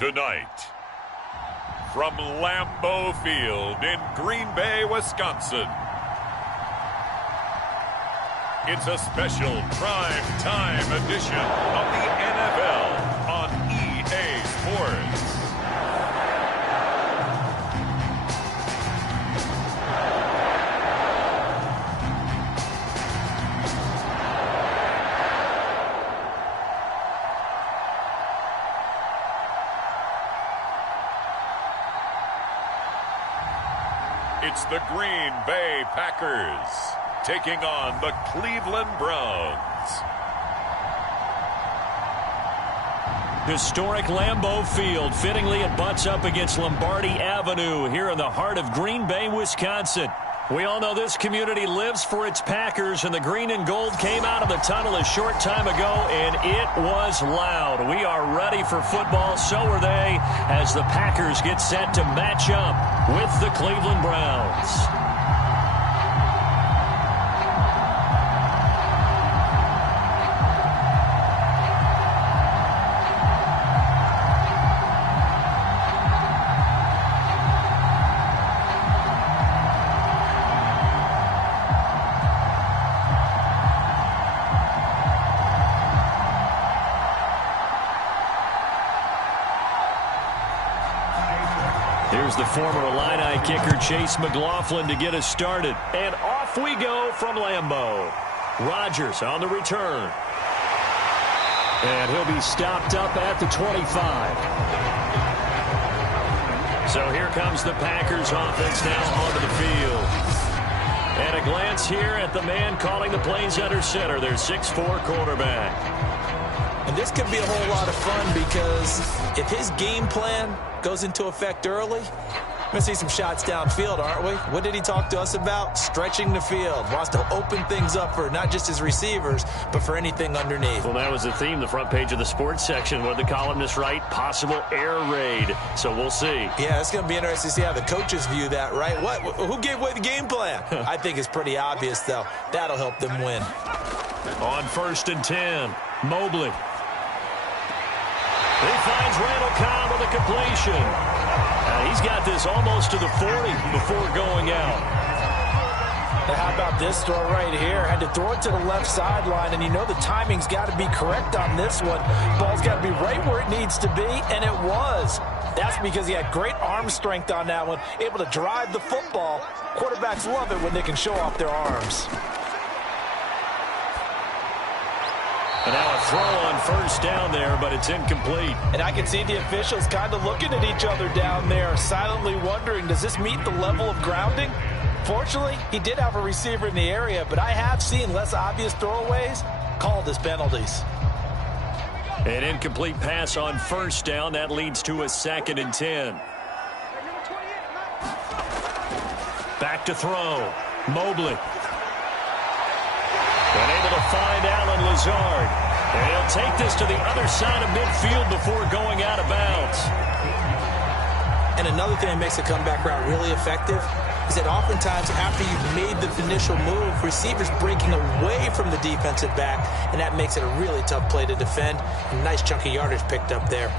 Tonight, from Lambeau Field in Green Bay, Wisconsin, it's a special prime time edition of the NFL on EA Sports. It's the Green Bay Packers taking on the Cleveland Browns. Historic Lambeau Field. Fittingly, it butts up against Lombardi Avenue here in the heart of Green Bay, Wisconsin. We all know this community lives for its Packers, and the green and gold came out of the tunnel a short time ago, and it was loud. We are ready for football, so are they, as the Packers get set to match up with the Cleveland Browns. Here's the former Illini kicker, Chase McLaughlin, to get us started. And off we go from Lambeau. Rodgers on the return. And he'll be stopped up at the 25. So here comes the Packers offense now onto the field. And a glance here at the man calling the plays under center, their 6'4" quarterback. And this could be a whole lot of fun because if his game plan goes into effect early, we're going to see some shots downfield, aren't we? What did he talk to us about? Stretching the field. Wants to open things up for not just his receivers, but for anything underneath. Well, that was the theme, the front page of the sports section. What did the columnist write? Possible air raid. So we'll see. Yeah, it's going to be interesting to see how the coaches view that, right? Who gave away the game plan? I think it's pretty obvious, though. That'll help them win. On 1st and 10, Mobley. He finds Randall Cobb with a completion. He's got this almost to the 40 before going out. Now how about this throw right here? Had to throw it to the left sideline, and you know the timing's got to be correct on this one. Ball's got to be right where it needs to be, and it was. That's because he had great arm strength on that one, able to drive the football. Quarterbacks love it when they can show off their arms. And now a throw on 1st down there, but it's incomplete. And I can see the officials kind of looking at each other down there, silently wondering, does this meet the level of grounding? Fortunately, he did have a receiver in the area, but I have seen less obvious throwaways called as penalties. An incomplete pass on 1st down. That leads to a 2nd and 10. Back to throw. Mobley. Unable to find Alan Lazard. And he'll take this to the other side of midfield before going out of bounds. And another thing that makes a comeback route really effective is that oftentimes after you've made the initial move, receivers breaking away from the defensive back, and that makes it a really tough play to defend. A nice chunk of yardage picked up there.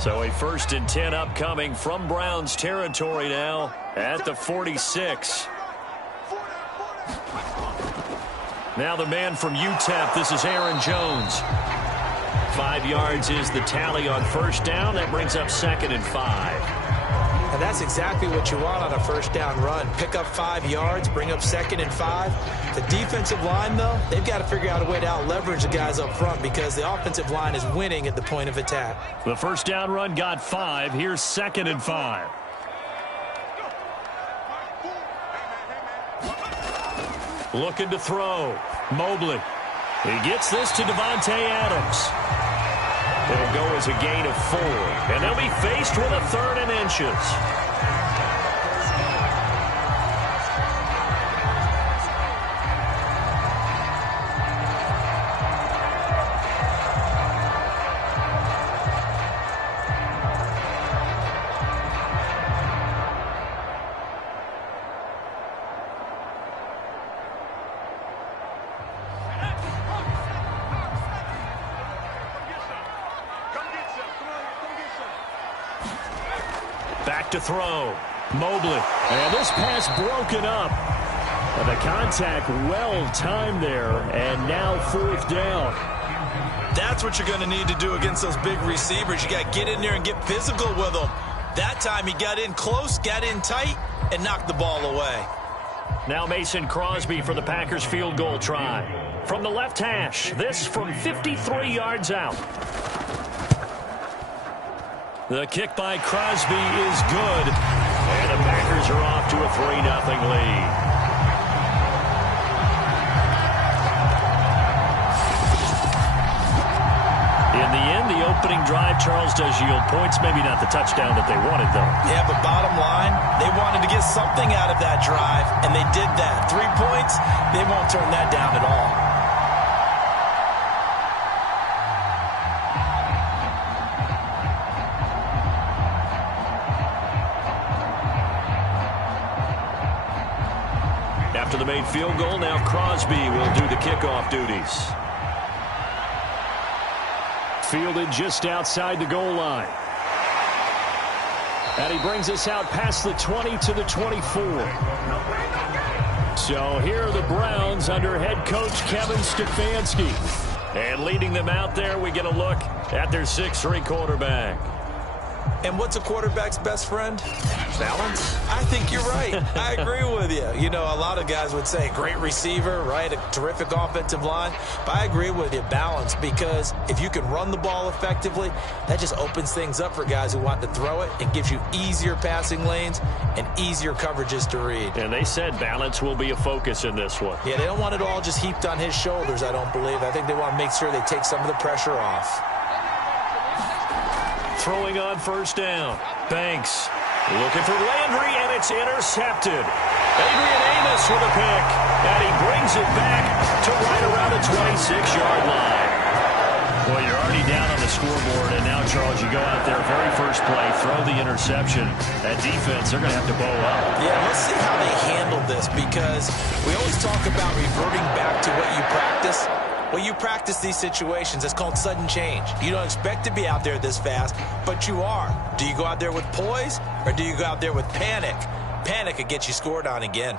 So a 1st and 10 upcoming from Browns territory now at the 46. Now the man from UTEP, this is Aaron Jones. 5 yards is the tally on 1st down. That brings up 2nd and 5. And that's exactly what you want on a 1st down run. Pick up 5 yards, bring up 2nd and 5. The defensive line, though, they've got to figure out a way to out-leverage the guys up front because the offensive line is winning at the point of attack. The 1st down run got 5. Here's 2nd and 5. Looking to throw. Mobley. He gets this to Devontae Adams. It'll go as a gain of 4. And they'll be faced with a 3rd and inches. Back to throw. Mobley. And this pass broken up. And the contact well timed there. And now fourth down. That's what you're going to need to do against those big receivers. You got to get in there and get physical with them. That time he got in close, got in tight, and knocked the ball away. Now Mason Crosby for the Packers field goal try. From the left hash, this from 53 yards out. The kick by Crosby is good. And the Packers are off to a 3-0 lead. In the end, the opening drive, Charles, does yield points. Maybe not the touchdown that they wanted, though. Yeah, but bottom line, they wanted to get something out of that drive, and they did that. 3 points, they won't turn that down at all. After the made field goal, now Crosby will do the kickoff duties. Fielded just outside the goal line. And he brings us out past the 20 to the 24. So here are the Browns under head coach Kevin Stefanski. And leading them out there, we get a look at their 6'3" quarterback. And what's a quarterback's best friend? Balance? I think you're right. I agree with you. You know, a lot of guys would say great receiver, right? A terrific offensive line. But I agree with you, balance, because if you can run the ball effectively, that just opens things up for guys who want to throw it and gives you easier passing lanes and easier coverages to read. And they said balance will be a focus in this one. Yeah, they don't want it all just heaped on his shoulders, I don't believe. I think they want to make sure they take some of the pressure off. Throwing on first down. Banks looking for Landry, and it's intercepted. Adrian Amos with a pick, and he brings it back to right around the 26-yard line. Well, you're already down on the scoreboard, and now, Charles, you go out there, very first play, throw the interception. That defense, they're going to have to bow up. Yeah, let's see how they handle this, because we always talk about reverting back to what you practice. Well, you practice these situations. It's called sudden change. You don't expect to be out there this fast, but you are. Do you go out there with poise, or do you go out there with panic? Panic could get you scored on again.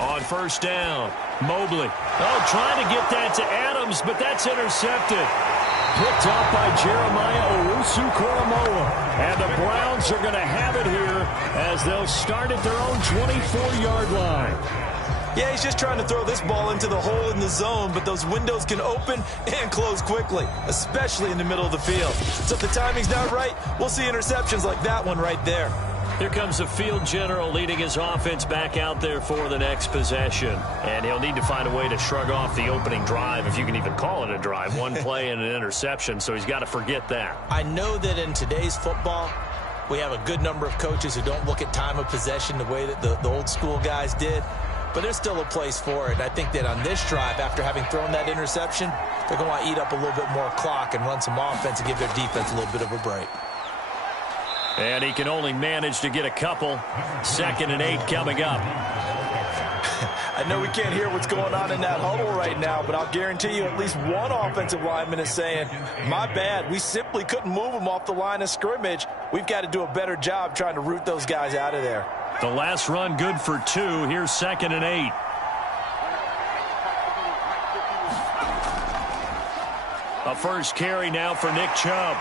On first down, Mobley. Oh, trying to get that to Adams, but that's intercepted. Picked up by Jeremiah Owusu-Koramoah. And the Browns are going to have it here as they'll start at their own 24-yard line. Yeah, he's just trying to throw this ball into the hole in the zone, but those windows can open and close quickly, especially in the middle of the field. So if the timing's not right, we'll see interceptions like that one right there. Here comes the field general leading his offense back out there for the next possession. And he'll need to find a way to shrug off the opening drive, if you can even call it a drive. One play and an interception, so he's got to forget that. I know that in today's football, we have a good number of coaches who don't look at time of possession the way that the old school guys did. But there's still a place for it. I think that on this drive, after having thrown that interception, they're going to want to eat up a little bit more clock and run some offense and give their defense a little bit of a break. And he can only manage to get a couple. 2nd and 8 coming up. I know we can't hear what's going on in that huddle right now, but I'll guarantee you at least one offensive lineman is saying, my bad, we simply couldn't move them off the line of scrimmage. We've got to do a better job trying to root those guys out of there. The last run good for 2. Here's 2nd and 8. A first carry now for Nick Chubb.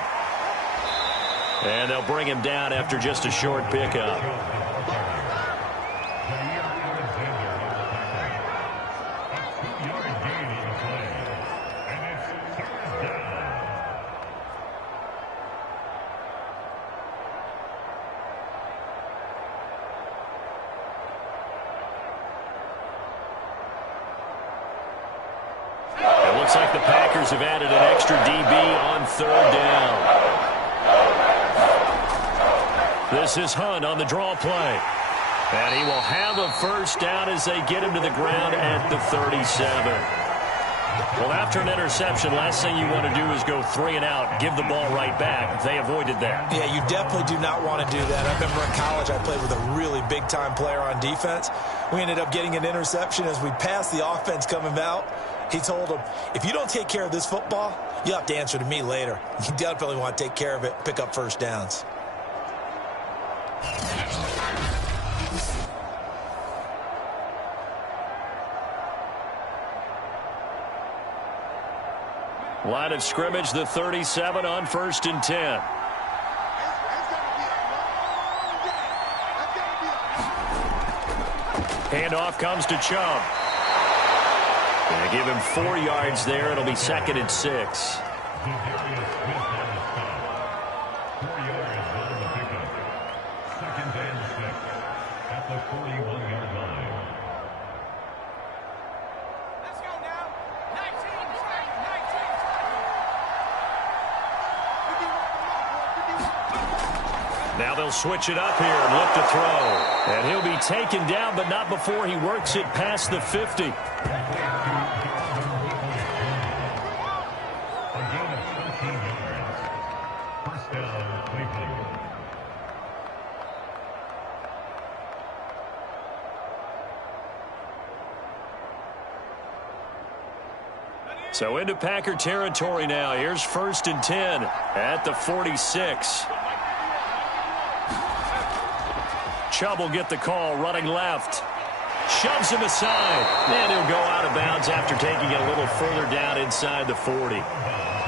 And they'll bring him down after just a short pickup. It looks like the Packers have added an extra DB on 3rd down. This is Hunt on the draw play. And he will have a first down as they get him to the ground at the 37. Well, after an interception, last thing you want to do is go 3 and out, give the ball right back. They avoided that. Yeah, you definitely do not want to do that. I remember in college I played with a really big-time player on defense. We ended up getting an interception as we passed the offense coming out. He told him, if you don't take care of this football, you'll have to answer to me later. You definitely want to take care of it, pick up first downs. Line of scrimmage, the 37 on 1st and 10. Handoff comes to Chubb. Gonna give him 4 yards there. It'll be 2nd and 6. Now they'll switch it up here and look to throw. And he'll be taken down, but not before he works it past the 50. So into Packer territory now. Here's 1st and 10 at the 46. Chubb will get the call, running left. Shoves him aside. And he'll go out of bounds after taking it a little further down inside the 40.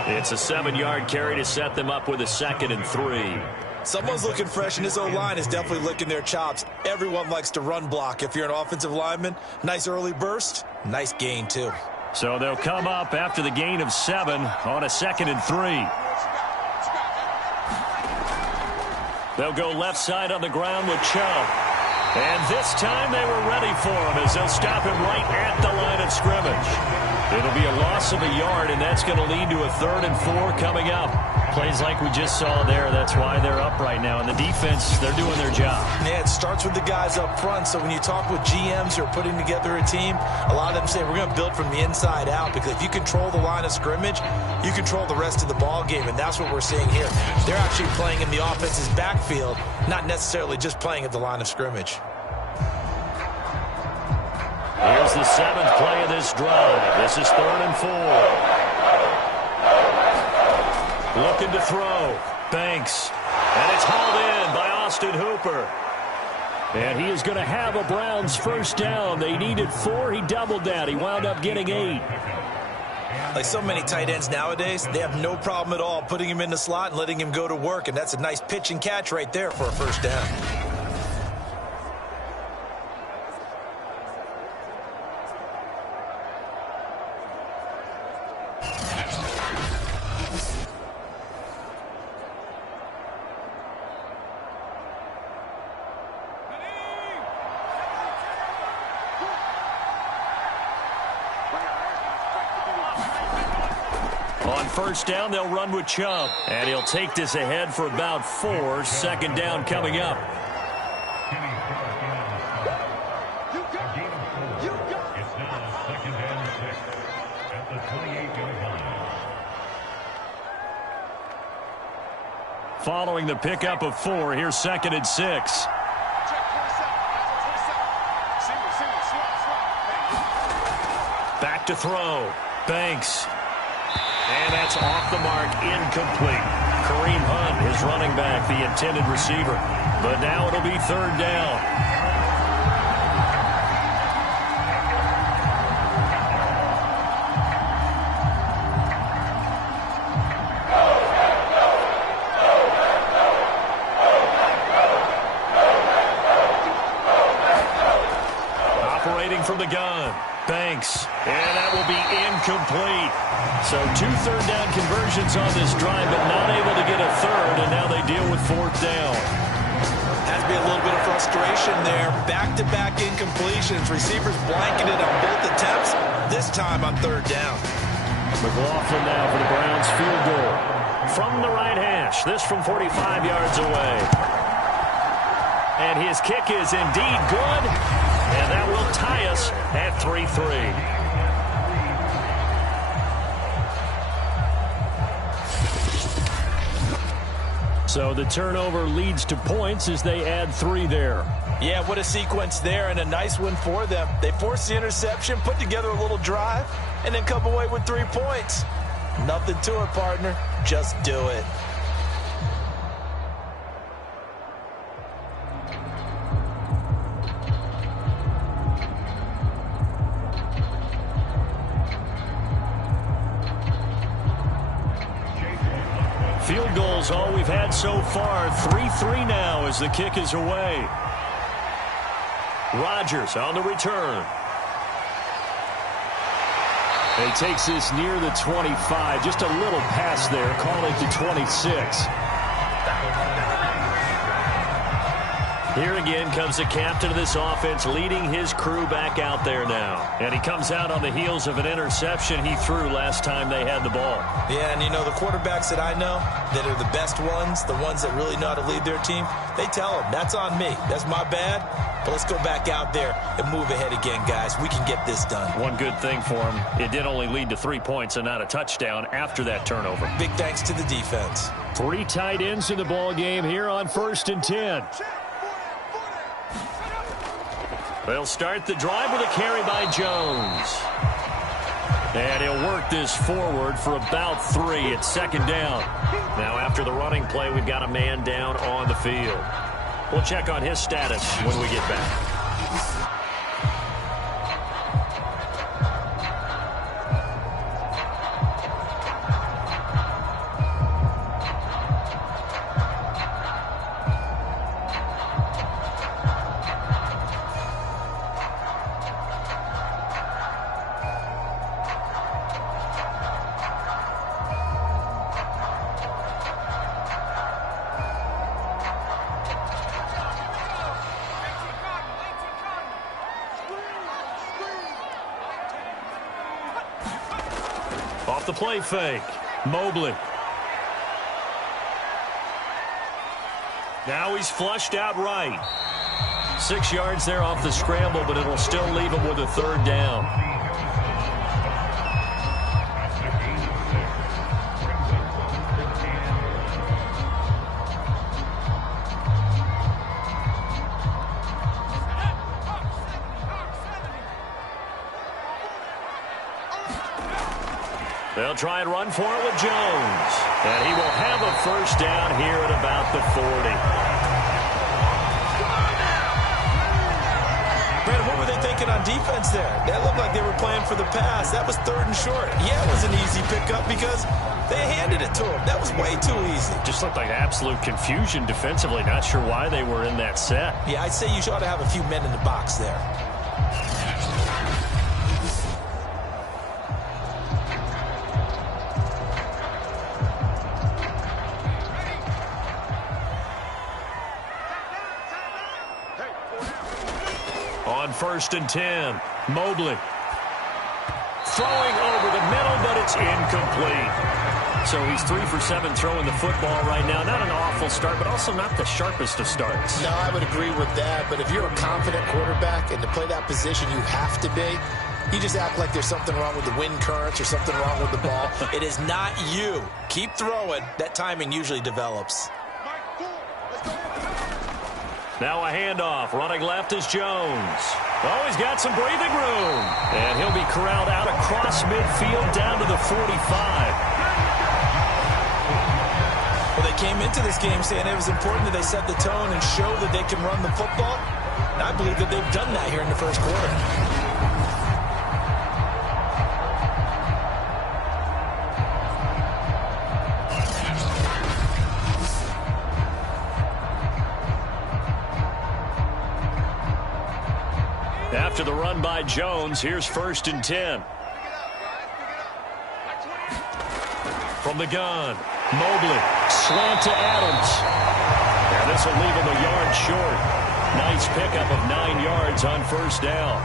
It's a 7-yard carry to set them up with a 2nd and 3. Someone's looking fresh, and this O-line is definitely licking their chops. Everyone likes to run block. If you're an offensive lineman, nice early burst, nice gain, too. So they'll come up after the gain of 7 on a 2nd and 3. They'll go left side on the ground with Chubb. And this time they were ready for him as they'll stop him right at the line of scrimmage. It'll be a loss of a yard, and that's going to lead to a 3rd and 4 coming up. Plays like we just saw there, that's why they're up right now. And the defense, they're doing their job. Yeah, it starts with the guys up front. So when you talk with GMs who are putting together a team, a lot of them say we're going to build from the inside out, because if you control the line of scrimmage, you control the rest of the ball game, and that's what we're seeing here. They're actually playing in the offense's backfield, not necessarily just playing at the line of scrimmage. Here's the 7th play of this drive. This is 3rd and 4. Looking to throw. Banks. And it's hauled in by Austin Hooper. And he is going to have a Browns first down. They needed 4. He doubled that. He wound up getting 8. Like so many tight ends nowadays, they have no problem at all putting him in the slot and letting him go to work. And that's a nice pitch and catch right there for a first down. First down, they'll run with Chubb. And he'll take this ahead for about 4. 2nd down coming up. Following the pickup of 4, here's 2nd and 6. Back to throw. Banks. And that's off the mark, incomplete. Kareem Hunt, his running back, the intended receiver. But now it'll be 3rd down. Operating from the gun. Banks. And that will be incomplete. So 2 third-down conversions on this drive, but not able to get a 3rd, and now they deal with 4th down. Has to be a little bit of frustration there. Back-to-back incompletions. Receivers blanketed on both attempts, this time on 3rd down. McLaughlin now for the Browns field goal. From the right hash, this from 45 yards away. And his kick is indeed good, and that will tie us at 3-3. So the turnover leads to points as they add 3 there. Yeah, what a sequence there, and a nice one for them. They force the interception, put together a little drive, and then come away with 3 points. Nothing to it, partner. Just do it. Field goals all we've had so far. 3-3 now as the kick is away. Rodgers on the return. He takes this near the 25. Just a little pass there. Call it the 26. Here again comes the captain of this offense, leading his crew back out there now. And he comes out on the heels of an interception he threw last time they had the ball. Yeah, and you know, the quarterbacks that I know that are the best ones, the ones that really know how to lead their team, they tell them, that's on me. That's my bad. But let's go back out there and move ahead again, guys. We can get this done. One good thing for him, it did only lead to 3 points and not a touchdown after that turnover. Big thanks to the defense. 3 tight ends in the ball game here on 1st and 10. They'll start the drive with a carry by Jones. And he'll work this forward for about 3. It's 2nd down. Now after the running play, we've got a man down on the field. We'll check on his status when we get back. Off the play fake. Mobley. Now he's flushed out right. 6 yards there off the scramble, but it'll still leave him with a 3rd down. They'll try and run for it with Jones. And he will have a 1st down here at about the 40. Brandon, what were they thinking on defense there? That looked like they were playing for the pass. That was 3rd and short. Yeah, it was an easy pickup because they handed it to him. That was way too easy. Just looked like absolute confusion defensively. Not sure why they were in that set. Yeah, I'd say you ought to have a few men in the box there. On 1st and 10, Mobley. Throwing over the middle, but it's incomplete. So he's 3 for 7 throwing the football right now. Not an awful start, but also not the sharpest of starts. No, I would agree with that. But if you're a confident quarterback and to play that position, you have to be. You just act like there's something wrong with the wind currents or something wrong with the ball. It is not you. Keep throwing. That timing usually develops. Now a handoff. Running left is Jones. Oh, he's got some breathing room. And he'll be corralled out across midfield down to the 45. Well, they came into this game saying it was important that they set the tone and show that they can run the football. And I believe that they've done that here in the 1st quarter. After the run by Jones, here's 1st and 10. From the gun, Mobley, slant to Adams. And this will leave him a yard short. Nice pickup of 9 yards on 1st down.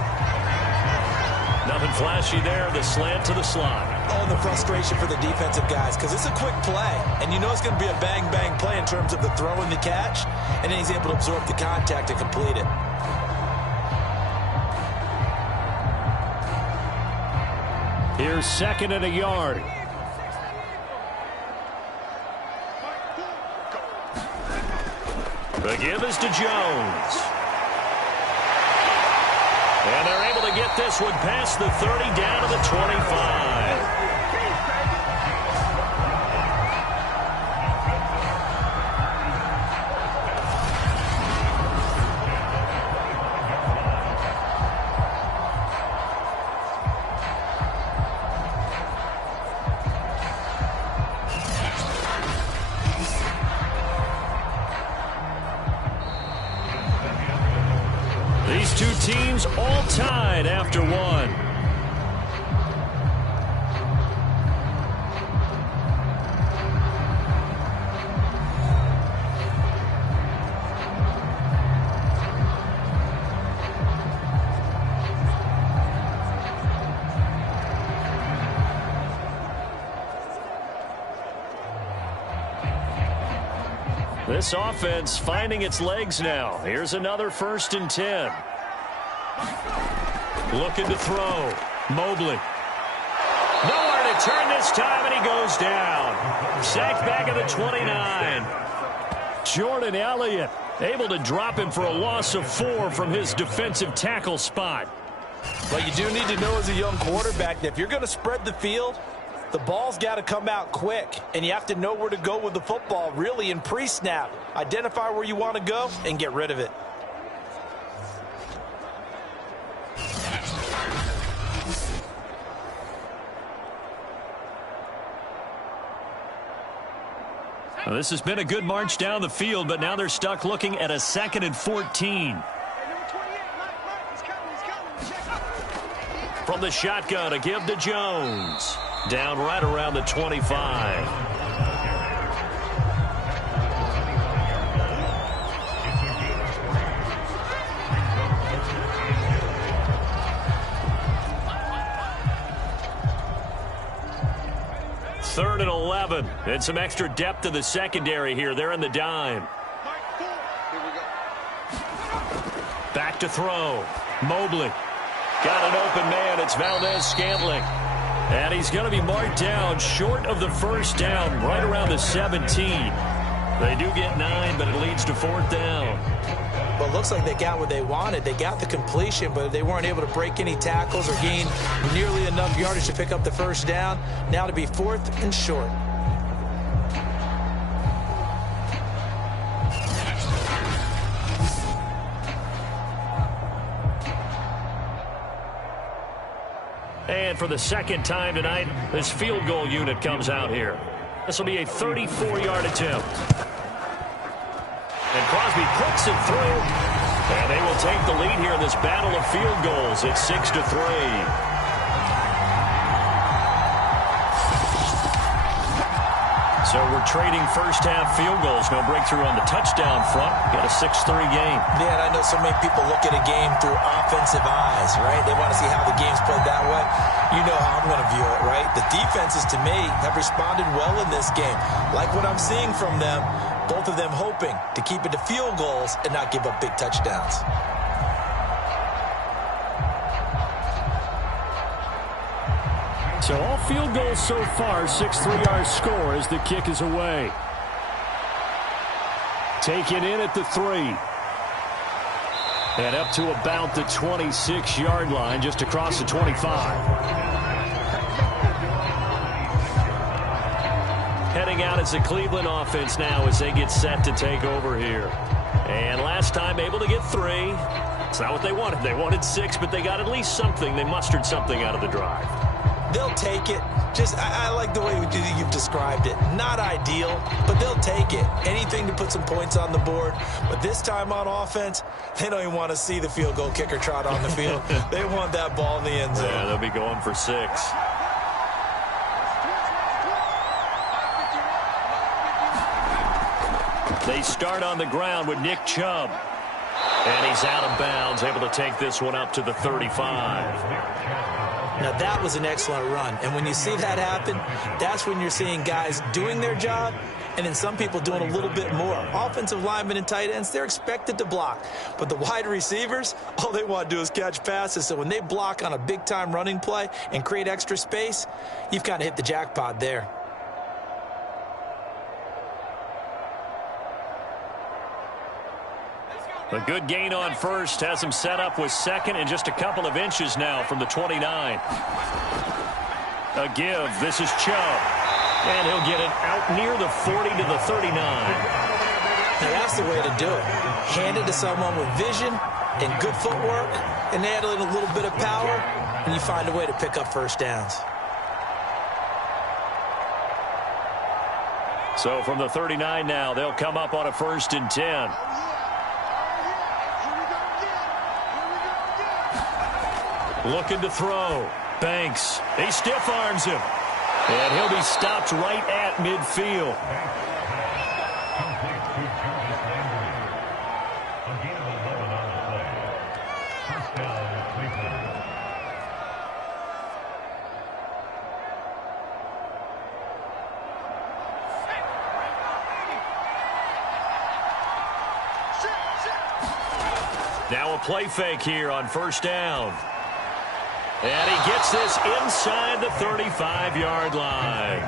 Nothing flashy there, the slant to the slot. Oh, and the frustration for the defensive guys, because it's a quick play. And you know it's going to be a bang-bang play in terms of the throw and the catch. And then he's able to absorb the contact and complete it. Here's 2nd and a yard. The give is to Jones. And they're able to get this one past the 30 down to the 25. These two teams all tied after one. This offense finding its legs now. Here's another 1st and 10. Looking to throw. Mobley. Nowhere to turn this time, and he goes down. Sacked back at the 29. Jordan Elliott able to drop him for a loss of 4 from his defensive tackle spot. But you do need to know as a young quarterback that if you're going to spread the field, the ball's got to come out quick, and you have to know where to go with the football really in pre-snap. Identify where you want to go and get rid of it. Well, this has been a good march down the field, but now they're stuck looking at a 2nd and 14. From the shotgun, a give to Jones. Down right around the 25. Third and 11. And some extra depth to the secondary here. They're in the dime. Back to throw. Mobley. Got an open man. It's Valdez-Scantling. And he's going to be marked down short of the 1st down, right around the 17. They do get 9, but it leads to 4th down. Well, it looks like they got what they wanted. They got the completion, but they weren't able to break any tackles or gain nearly enough yardage to pick up the 1st down. Now to be 4th and short. And for the 2nd time tonight, this field goal unit comes out here. This will be a 34-yard attempt. And Crosby puts it through. And they will take the lead here in this battle of field goals. It's 6-3. So we're trading first-half field goals. No breakthrough on the touchdown front. Got a 6-3 game. Yeah, and I know so many people look at a game through offensive eyes, right? They want to see how the game's played that way. You know how I'm going to view it, right? The defenses, to me, have responded well in this game. Like what I'm seeing from them, both of them hoping to keep it to field goals and not give up big touchdowns. So all field goals so far, 6-3 our score as the kick is away. Taken in at the 3. And up to about the 26-yard line, just across the 25. Heading out as the Cleveland offense now as they get set to take over here. And last time able to get 3. It's not what they wanted. They wanted 6, but they got at least something. They mustered something out of the drive. They'll take it. I like the way you've described it. Not ideal, but they'll take it. Anything to put some points on the board. But this time on offense, they don't even want to see the field goal kicker trot on the field. They want that ball in the end zone. Yeah, they'll be going for 6. They start on the ground with Nick Chubb. And he's out of bounds, able to take this one up to the 35. Now, that was an excellent run. And when you see that happen, that's when you're seeing guys doing their job and then some people doing a little bit more. Offensive linemen and tight ends, they're expected to block. But the wide receivers, all they want to do is catch passes. So when they block on a big-time running play and create extra space, you've kind of hit the jackpot there. A good gain on first has him set up with second and just a couple of inches now from the 29. A give. This is Chubb. And he'll get it out near the 40 to the 39. Now that's the way to do it. Hand it to someone with vision and good footwork, and add in a little bit of power, and you find a way to pick up first downs. So from the 39 now, they'll come up on a 1st and 10. Looking to throw. Banks. He stiff arms him. And he'll be stopped right at midfield. Now a play fake here on 1st down. And he gets this inside the 35-yard line.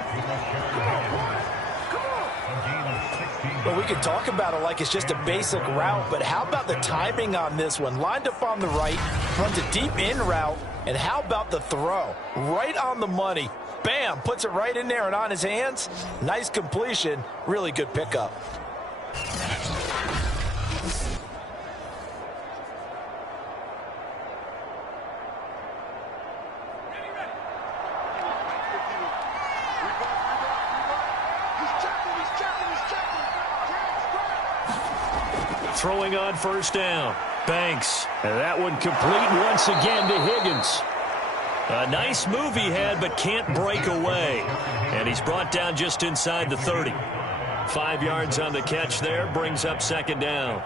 Well, we could talk about it like it's just a basic route, but how about the timing on this one? Lined up on the right, runs a deep in route, and how about the throw? Right on the money. Bam, puts it right in there and on his hands. Nice completion, really good pickup. Throwing on 1st down. Banks. And that one complete once again to Higgins. A nice move he had, but can't break away. And he's brought down just inside the 30. 5 yards on the catch there. Brings up 2nd down.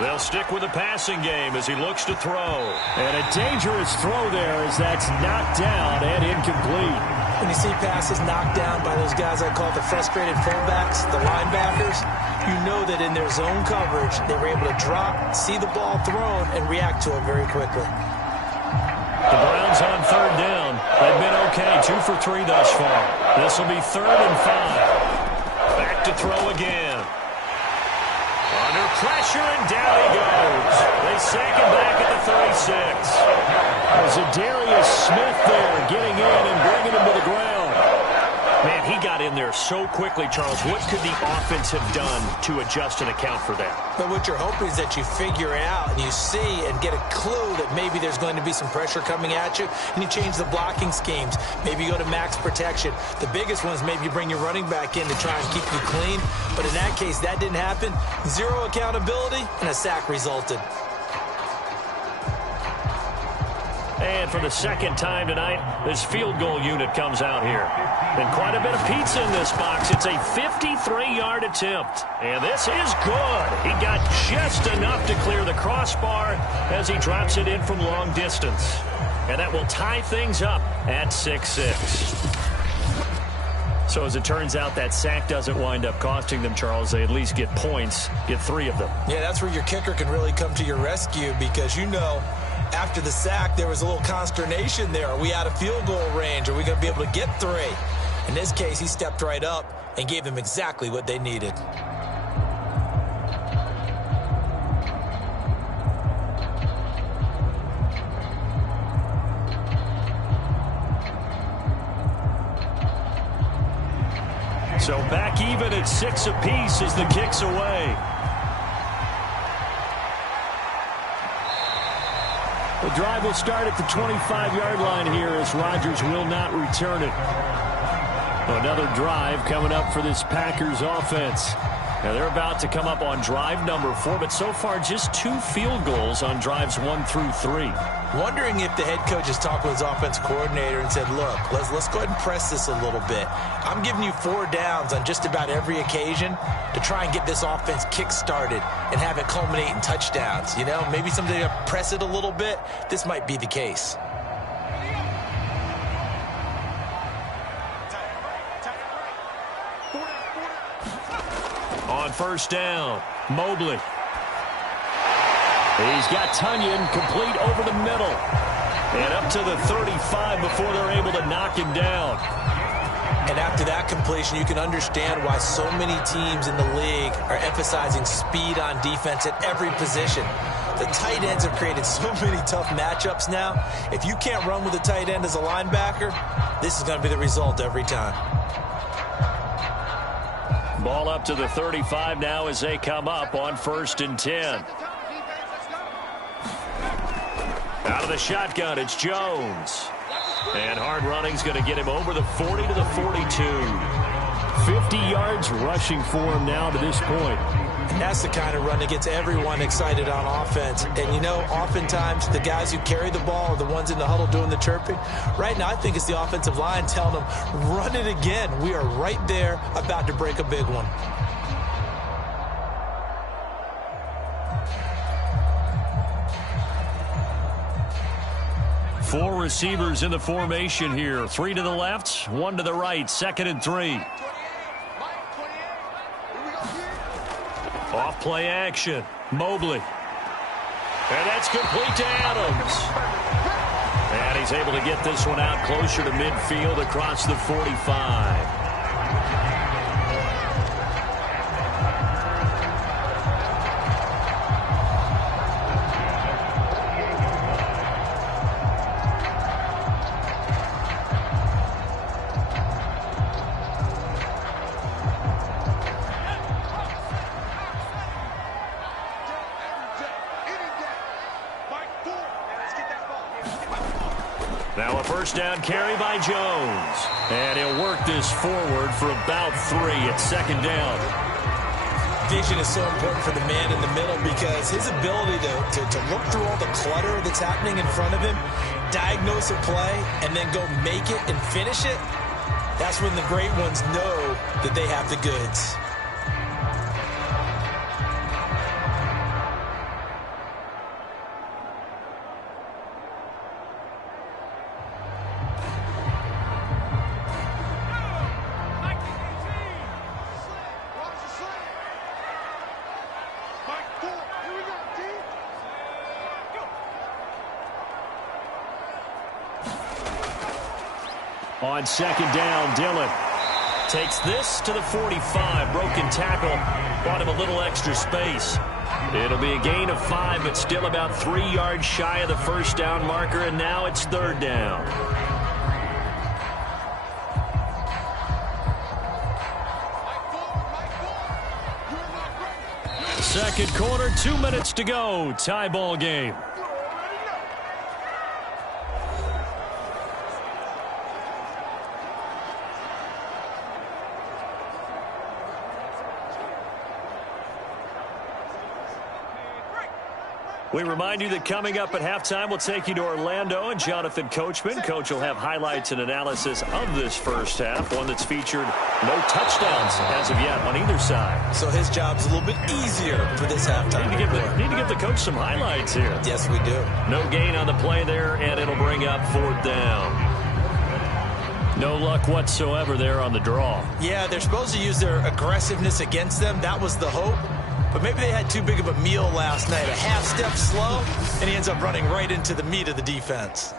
They'll stick with the passing game as he looks to throw. And a dangerous throw there as that's knocked down and incomplete. When you see passes knocked down by those guys I call the frustrated fullbacks, the linebackers, you know that in their zone coverage, they were able to drop, see the ball thrown, and react to it very quickly. The Browns on 3rd down. They've been okay, 2 for 3 thus far. This will be 3rd and 5. Back to throw again. Under pressure, and down he goes. They sack him back at the 36. Zadarius Smith there getting in and bringing him to the ground. Man, he got in there so quickly, Charles. What could the offense have done to adjust and account for that? But what you're hoping is that you figure it out and you see and get a clue that maybe there's going to be some pressure coming at you, and you change the blocking schemes. Maybe you go to max protection. The biggest one is maybe you bring your running back in to try and keep you clean. But in that case, that didn't happen. 0 accountability, and a sack resulted. And for the 2nd time tonight, this field goal unit comes out here. And quite a bit of pizza in this box. It's a 53-yard attempt. And this is good. He got just enough to clear the crossbar as he drops it in from long distance. And that will tie things up at 6-6. So as it turns out, that sack doesn't wind up costing them, Charles. They at least get points, get 3 of them. Yeah, that's where your kicker can really come to your rescue because you know after the sack there was a little consternation there. Are we out of field goal range? Are we going to be able to get 3? In this case, he stepped right up and gave them exactly what they needed. So back even at 6 apiece as the kick's away. The drive will start at the 25-yard line here as Rodgers will not return it. Another drive coming up for this Packers offense. Now they're about to come up on drive number 4, but so far just 2 field goals on drives 1 through 3. Wondering if the head coach has talked with his offense coordinator and said, look, let's go ahead and press this a little bit. I'm giving you 4 downs on just about every occasion to try and get this offense kick-started and have it culminate in touchdowns. You know, maybe someday press it a little bit. This might be the case. On 1st down, Mobley. He's got Tunyon complete over the middle. And up to the 35 before they're able to knock him down. And after that completion, you can understand why so many teams in the league are emphasizing speed on defense at every position. The tight ends have created so many tough matchups now. If you can't run with a tight end as a linebacker, this is going to be the result every time. Ball up to the 35 now as they come up on 1st and 10. Out of the shotgun, it's Jones. And hard running's going to get him over the 40 to the 42. 50 yards rushing for him now to this point. And that's the kind of run that gets everyone excited on offense. And, you know, oftentimes the guys who carry the ball are the ones in the huddle doing the chirping. Right now, I think it's the offensive line telling them, run it again. We are right there about to break a big one. Four receivers in the formation here. 3 to the left, 1 to the right. 2nd and 3. Off play action. Mobley. And that's complete to Adams. And he's able to get this one out closer to midfield across the 45. Now a first down carry by Jones. And he'll work this forward for about 3 at 2nd down. Vision is so important for the man in the middle because his ability to look through all the clutter that's happening in front of him, diagnose a play, and then go make it and finish it, that's when the great ones know that they have the goods. On 2nd down, Dillon takes this to the 45. Broken tackle. Bought him a little extra space. It'll be a gain of 5, but still about 3 yards shy of the first down marker, and now it's 3rd down. Second quarter, 2 minutes to go. Tie ball game. We remind you that coming up at halftime, we'll take you to Orlando and Jonathan Coachman. Coach will have highlights and analysis of this first half, one that's featured no touchdowns as of yet on either side. So his job's a little bit easier for this halftime. Need to give the coach some highlights here. Yes, we do. No gain on the play there, and it'll bring up 4th down. No luck whatsoever there on the draw. Yeah, they're supposed to use their aggressiveness against them. That was the hope. But maybe they had too big of a meal last night. A half step slow, and he ends up running right into the meat of the defense.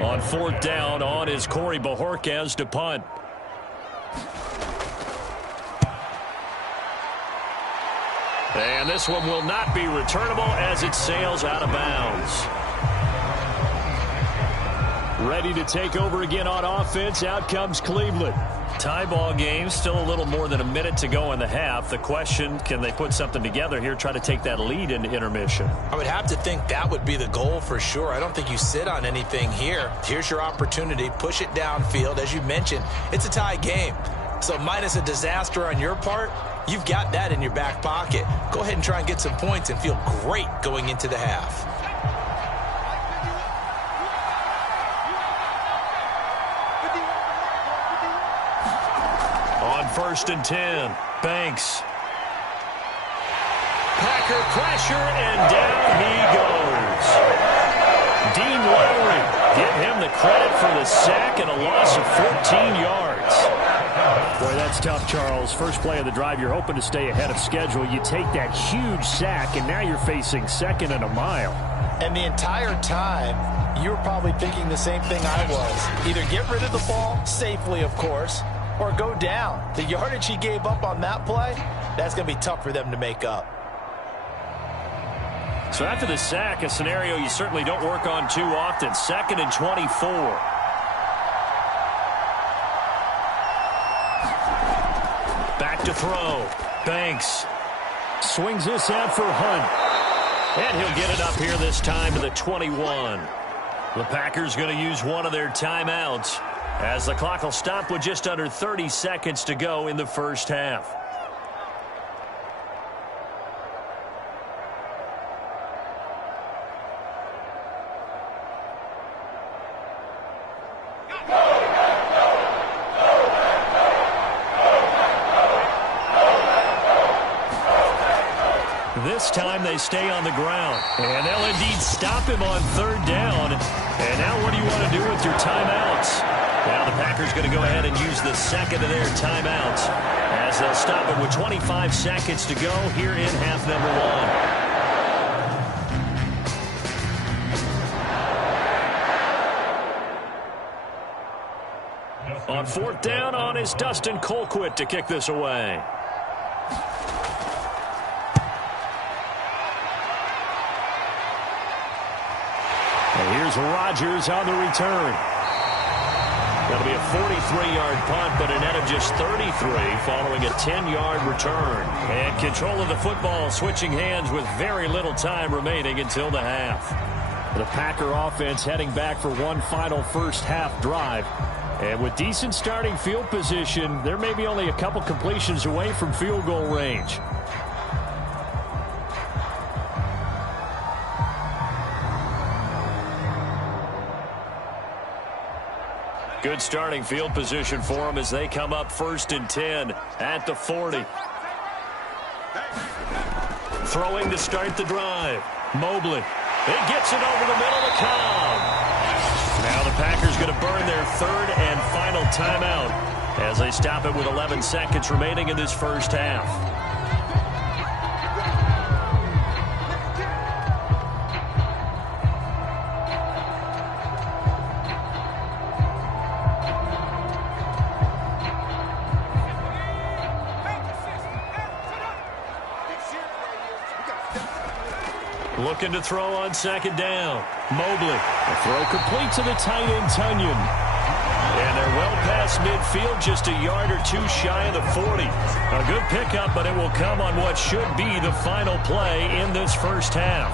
On 4th down, on is Corey Bojorquez to punt. And this one will not be returnable as it sails out of bounds. Ready to take over again on offense. Out comes Cleveland. Tie ball game, still a little more than a minute to go in the half. The question, can they put something together here, try to take that lead into intermission? I would have to think that would be the goal for sure. I don't think you sit on anything here. Here's your opportunity. Push it downfield. As you mentioned, it's a tie game. So minus a disaster on your part, you've got that in your back pocket. Go ahead and try and get some points and feel great going into the half. On 1st and 10, Banks. Packer pressure, and down he goes. Dean Lowry, give him the credit for the sack and a loss of 14 yards. Boy, that's tough, Charles. First play of the drive, you're hoping to stay ahead of schedule. You take that huge sack, and now you're facing 2nd and a mile. And the entire time, you were probably thinking the same thing I was. Either get rid of the ball, safely, of course, or go down. The yardage he gave up on that play, that's going to be tough for them to make up. So after the sack, a scenario you certainly don't work on too often. 2nd and 24. Back to throw. Banks swings this out for Hunt. And he'll get it up here this time to the 21. The Packers going to use one of their timeouts as the clock will stop with just under 30 seconds to go in the first half. This time they stay on the ground. And they'll indeed stop him on 3rd down. And now what do you want to do with your timeouts? Now the Packers going to go ahead and use the 2nd of their timeouts as they'll stop it with 25 seconds to go here in half number 1. On 4th down, on is Dustin Colquitt to kick this away. And here's Rodgers on the return. That'll be a 43-yard punt, but a net of just 33 following a 10-yard return. And control of the football switching hands with very little time remaining until the half. The Packer offense heading back for one final first half drive. And with decent starting field position, there may be only a couple completions away from field goal range. Good starting field position for them as they come up 1st and 10 at the 40. Throwing to start the drive. Mobley. It gets it over the middle to Cobb. Now the Packers going to burn their 3rd and final timeout as they stop it with 11 seconds remaining in this first half. Looking to throw on 2nd down. Mobley. The throw complete to the tight end, Tunyon. And they're well past midfield, just a yard or two shy of the 40. A good pickup, but it will come on what should be the final play in this first half.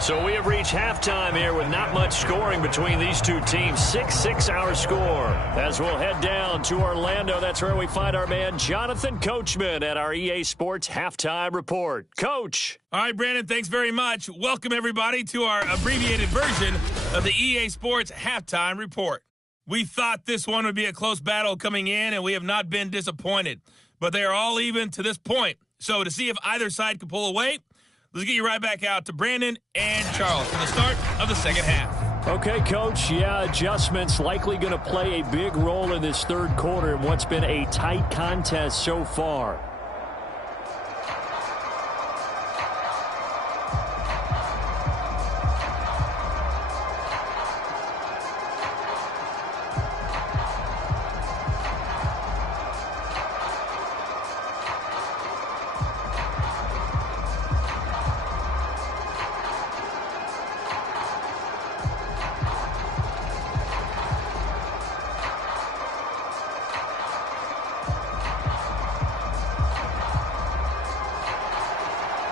So we have reached halftime here with not much scoring between these two teams. 6-6 our score. As we'll head down to Orlando, that's where we find our man Jonathan Coachman at our EA Sports Halftime Report. Coach. All right, Brandon, thanks very much. Welcome, everybody, to our abbreviated version of the EA Sports Halftime Report. We thought this one would be a close battle coming in, and we have not been disappointed. But they are all even to this point. So to see if either side can pull away, let's get you right back out to Brandon and Charles for the start of the second half. Okay, Coach. Yeah, adjustments likely going to play a big role in this third quarter in what's been a tight contest so far.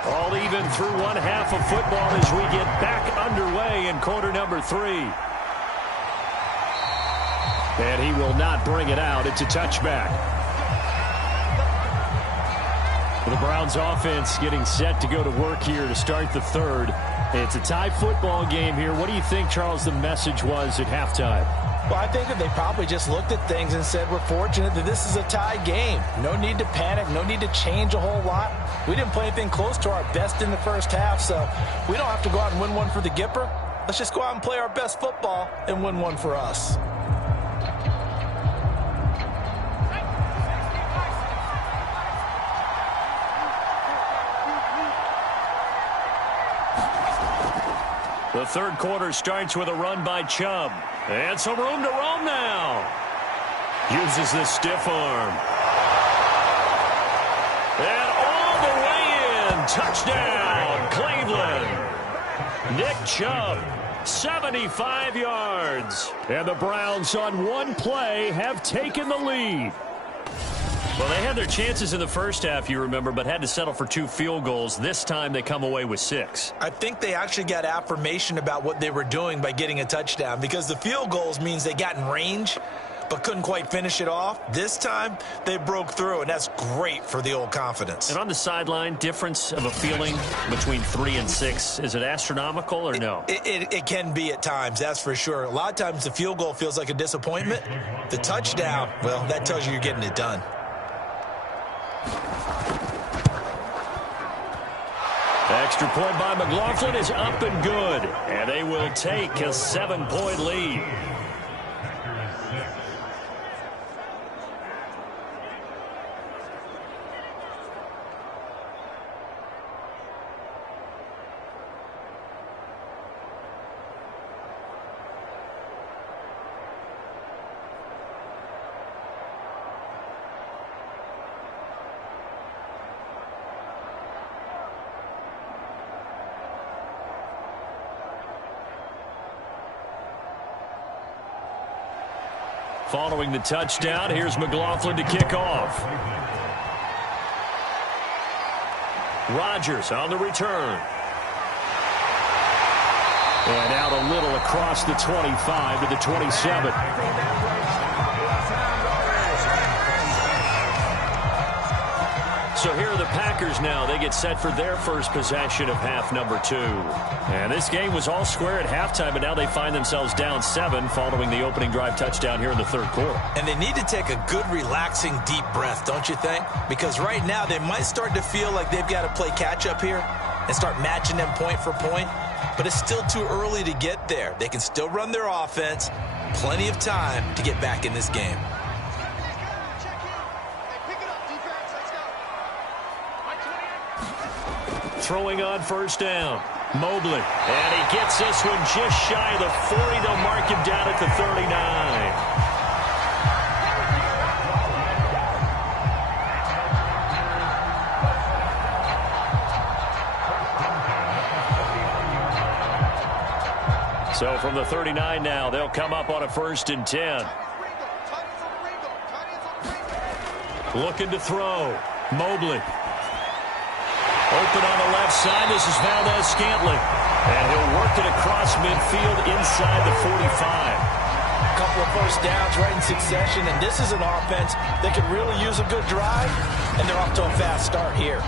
All even through one half of football as we get back underway in quarter number 3. And he will not bring it out. It's a touchback. The Browns offense getting set to go to work here to start the third. It's a tie football game here. What do you think, Charles, the message was at halftime? Well, I think that they probably just looked at things and said, we're fortunate that this is a tie game. No need to panic, no need to change a whole lot. We didn't play anything close to our best in the first half, so we don't have to go out and win one for the Gipper. Let's just go out and play our best football and win one for us. The third quarter starts with a run by Chubb. And some room to roam now. Uses the stiff arm. And all the way in. Touchdown, Cleveland. Nick Chubb, 75 yards. And the Browns on one play have taken the lead. Well, they had their chances in the first half, you remember, but had to settle for 2 field goals. This time they come away with 6. I think they actually got affirmation about what they were doing by getting a touchdown, because the field goals means they got in range but couldn't quite finish it off. This time they broke through, and that's great for the old confidence. And on the sideline, difference of a feeling between 3 and 6, is it astronomical or no? It can be at times, that's for sure. A lot of times the field goal feels like a disappointment. The touchdown, well, that tells you you're getting it done. Extra point by McLaughlin is up and good. And they will take a 7-point lead. Following the touchdown, here's McLaughlin to kick off. Rodgers on the return. And out a little across the 25 to the 27. So here are the Packers now. They get set for their first possession of half number 2. And this game was all square at halftime, but now they find themselves down 7 following the opening drive touchdown here in the third quarter. And they need to take a good, relaxing, deep breath, don't you think? Because right now they might start to feel like they've got to play catch-up here and start matching them point for point. But it's still too early to get there. They can still run their offense. Plenty of time to get back in this game. Throwing on first down. Mobley. And he gets this one just shy of the 40. They'll mark him down at the 39. So from the 39 now, they'll come up on a 1st and 10. Looking to throw. Mobley. Open on the left side. This is Valdez-Scantling. And he'll work it across midfield inside the 45. A couple of first downs right in succession, and this is an offense that could really use a good drive, and they're off to a fast start here.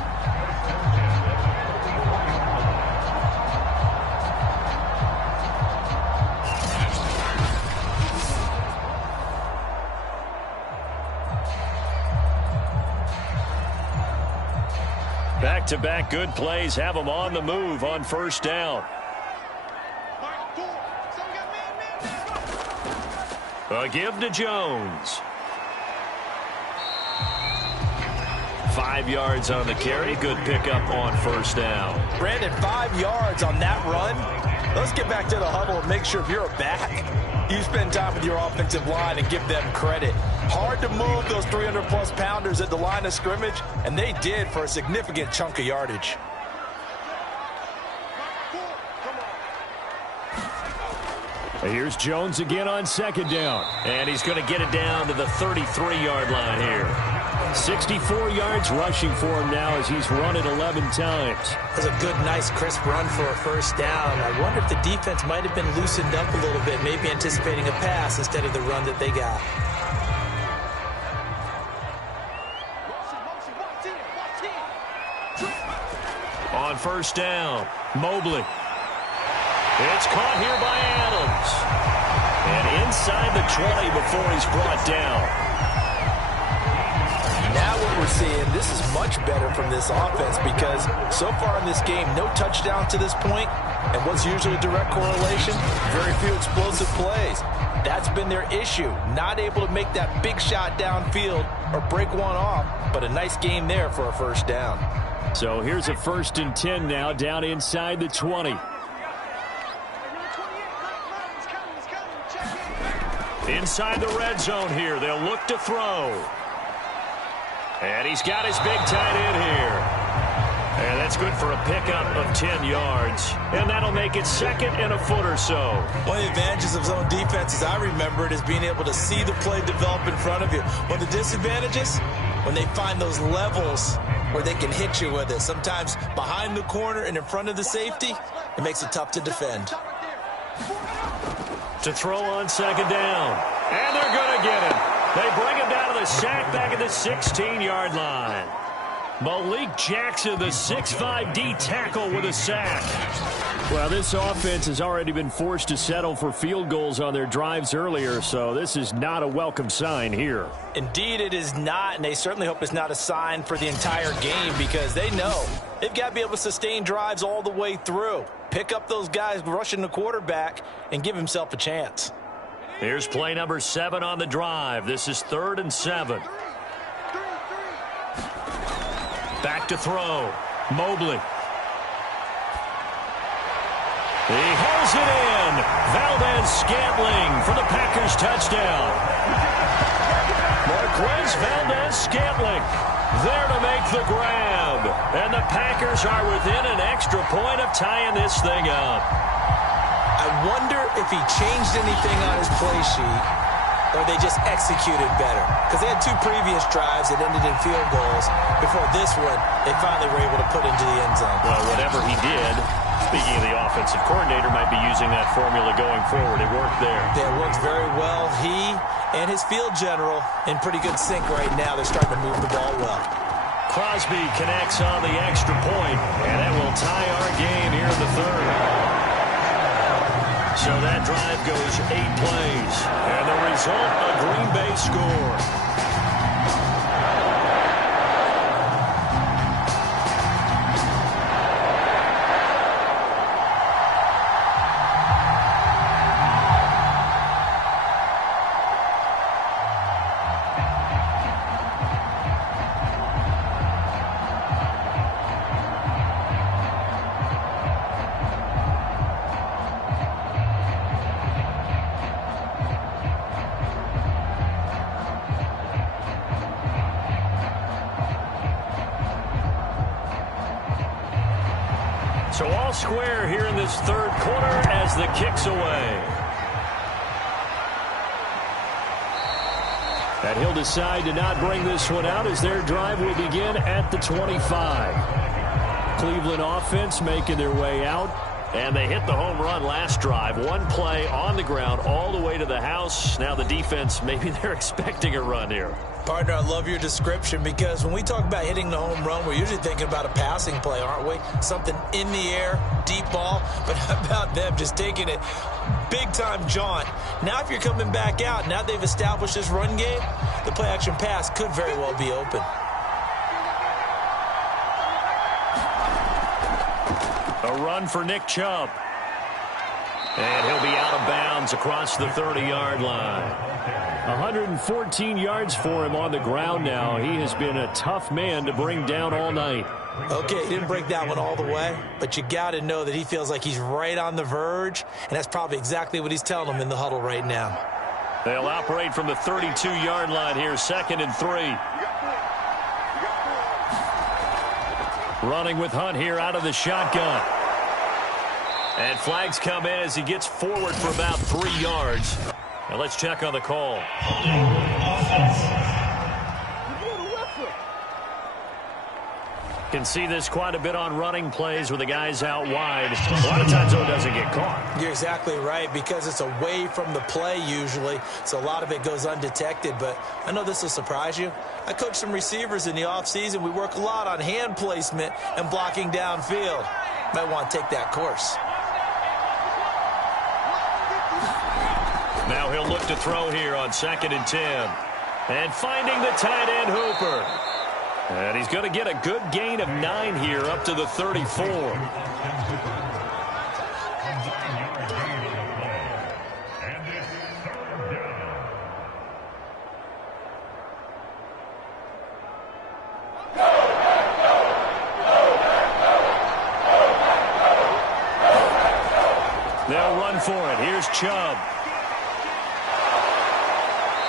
Back-to-back good plays have them on the move on first down. A give to Jones. 5 yards on the carry. Good pickup on first down. Brandon, 5 yards on that run. Let's get back to the huddle and make sure if you're a back, you spend time with your offensive line and give them credit. Hard to move those 300-plus pounders at the line of scrimmage, and they did for a significant chunk of yardage. Here's Jones again on second down. And he's going to get it down to the 33-yard line here. 64 yards rushing for him now as he's run it 11 times. That's a good, nice, crisp run for a first down. I wonder if the defense might have been loosened up a little bit, maybe anticipating a pass instead of the run that they got. On first down, Mobley. It's caught here by Adams. And inside the 20 before he's brought down. Now what we're seeing, this is much better from this offense because so far in this game, no touchdown to this point, and what's usually a direct correlation? Very few explosive plays. That's been their issue, not able to make that big shot downfield or break one off, but a nice game there for a first down. So here's a 1st and 10 now down inside the 20. Inside the red zone here, they'll look to throw. And he's got his big tight end here. And that's good for a pickup of 10 yards. And that'll make it 2nd and a foot or so. One of the advantages of zone defense, as I remember it, is being able to see the play develop in front of you. One of the disadvantages, when they find those levels where they can hit you with it. Sometimes behind the corner and in front of the safety, it makes it tough to defend. To throw on 2nd down. And they're going to get him. They bring him down to the sack back at the 16-yard line. Malik Jackson, the 6'5" D tackle with a sack. Well, this offense has already been forced to settle for field goals on their drives earlier, so this is not a welcome sign here. Indeed, it is not, and they certainly hope it's not a sign for the entire game because they know they've got to be able to sustain drives all the way through. Pick up those guys rushing the quarterback and give himself a chance. Here's play number 7 on the drive. This is 3rd and 7. Back to throw. Mobley. He hauls it in. Valdez-Scantling for the Packers touchdown. Marquez Valdez-Scantling there to make the grab. And the Packers are within an extra point of tying this thing up. I wonder if he changed anything on his play sheet or they just executed better. Because they had 2 previous drives that ended in field goals. Before this one, they finally were able to put into the end zone. Well, whatever he did, speaking of the offensive coordinator, might be using that formula going forward. It worked there. It worked very well. He and his field general in pretty good sync right now. They're starting to move the ball well. Crosby connects on the extra point, and that will tie our game here in the 3rd. So that drive goes 8 plays. And the result, a Green Bay score. So all square here in this 3rd quarter as the kick's away. And he'll decide to not bring this one out as their drive will begin at the 25. Cleveland offense making their way out. And they hit the home run last drive. 1 play on the ground all the way to the house. Now the defense, maybe they're expecting a run here. Partner, I love your description because when we talk about hitting the home run, we're usually thinking about a passing play, aren't we? Something in the air, deep ball. But how about them just taking it big-time jaunt? Now if you're coming back out, now they've established this run game, the play-action pass could very well be open. A run for Nick Chubb. And he'll be out of bounds across the 30-yard line. 114 yards for him on the ground now. He has been a tough man to bring down all night. Okay, he didn't break that one all the way, but you got to know that he feels like he's right on the verge, and that's probably exactly what he's telling them in the huddle right now. They'll operate from the 32-yard line here, 2nd and 3. Running with Hunt here out of the shotgun. And flags come in as he gets forward for about 3 yards. Now let's check on the call. Can see this quite a bit on running plays with the guys out wide. A lot of times, though, it doesn't get caught. You're exactly right, because it's away from the play usually, so a lot of it goes undetected. But I know this will surprise you. I coach some receivers in the offseason. We work a lot on hand placement and blocking downfield. Might want to take that course. Now Now he'll look to throw here on 2nd and 10. And finding the tight end Hooper. And he's going to get a good gain of 9 here up to the 34. They'll run for it. Here's Chubb.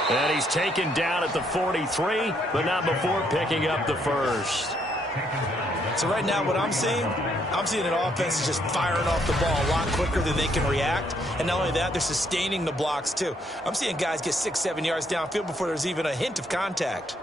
And he's taken down at the 43, but not before picking up the first. So right now what I'm seeing an offense is just firing off the ball a lot quicker than they can react. And not only that, they're sustaining the blocks too. I'm seeing guys get 6-7 yards downfield before there's even a hint of contact.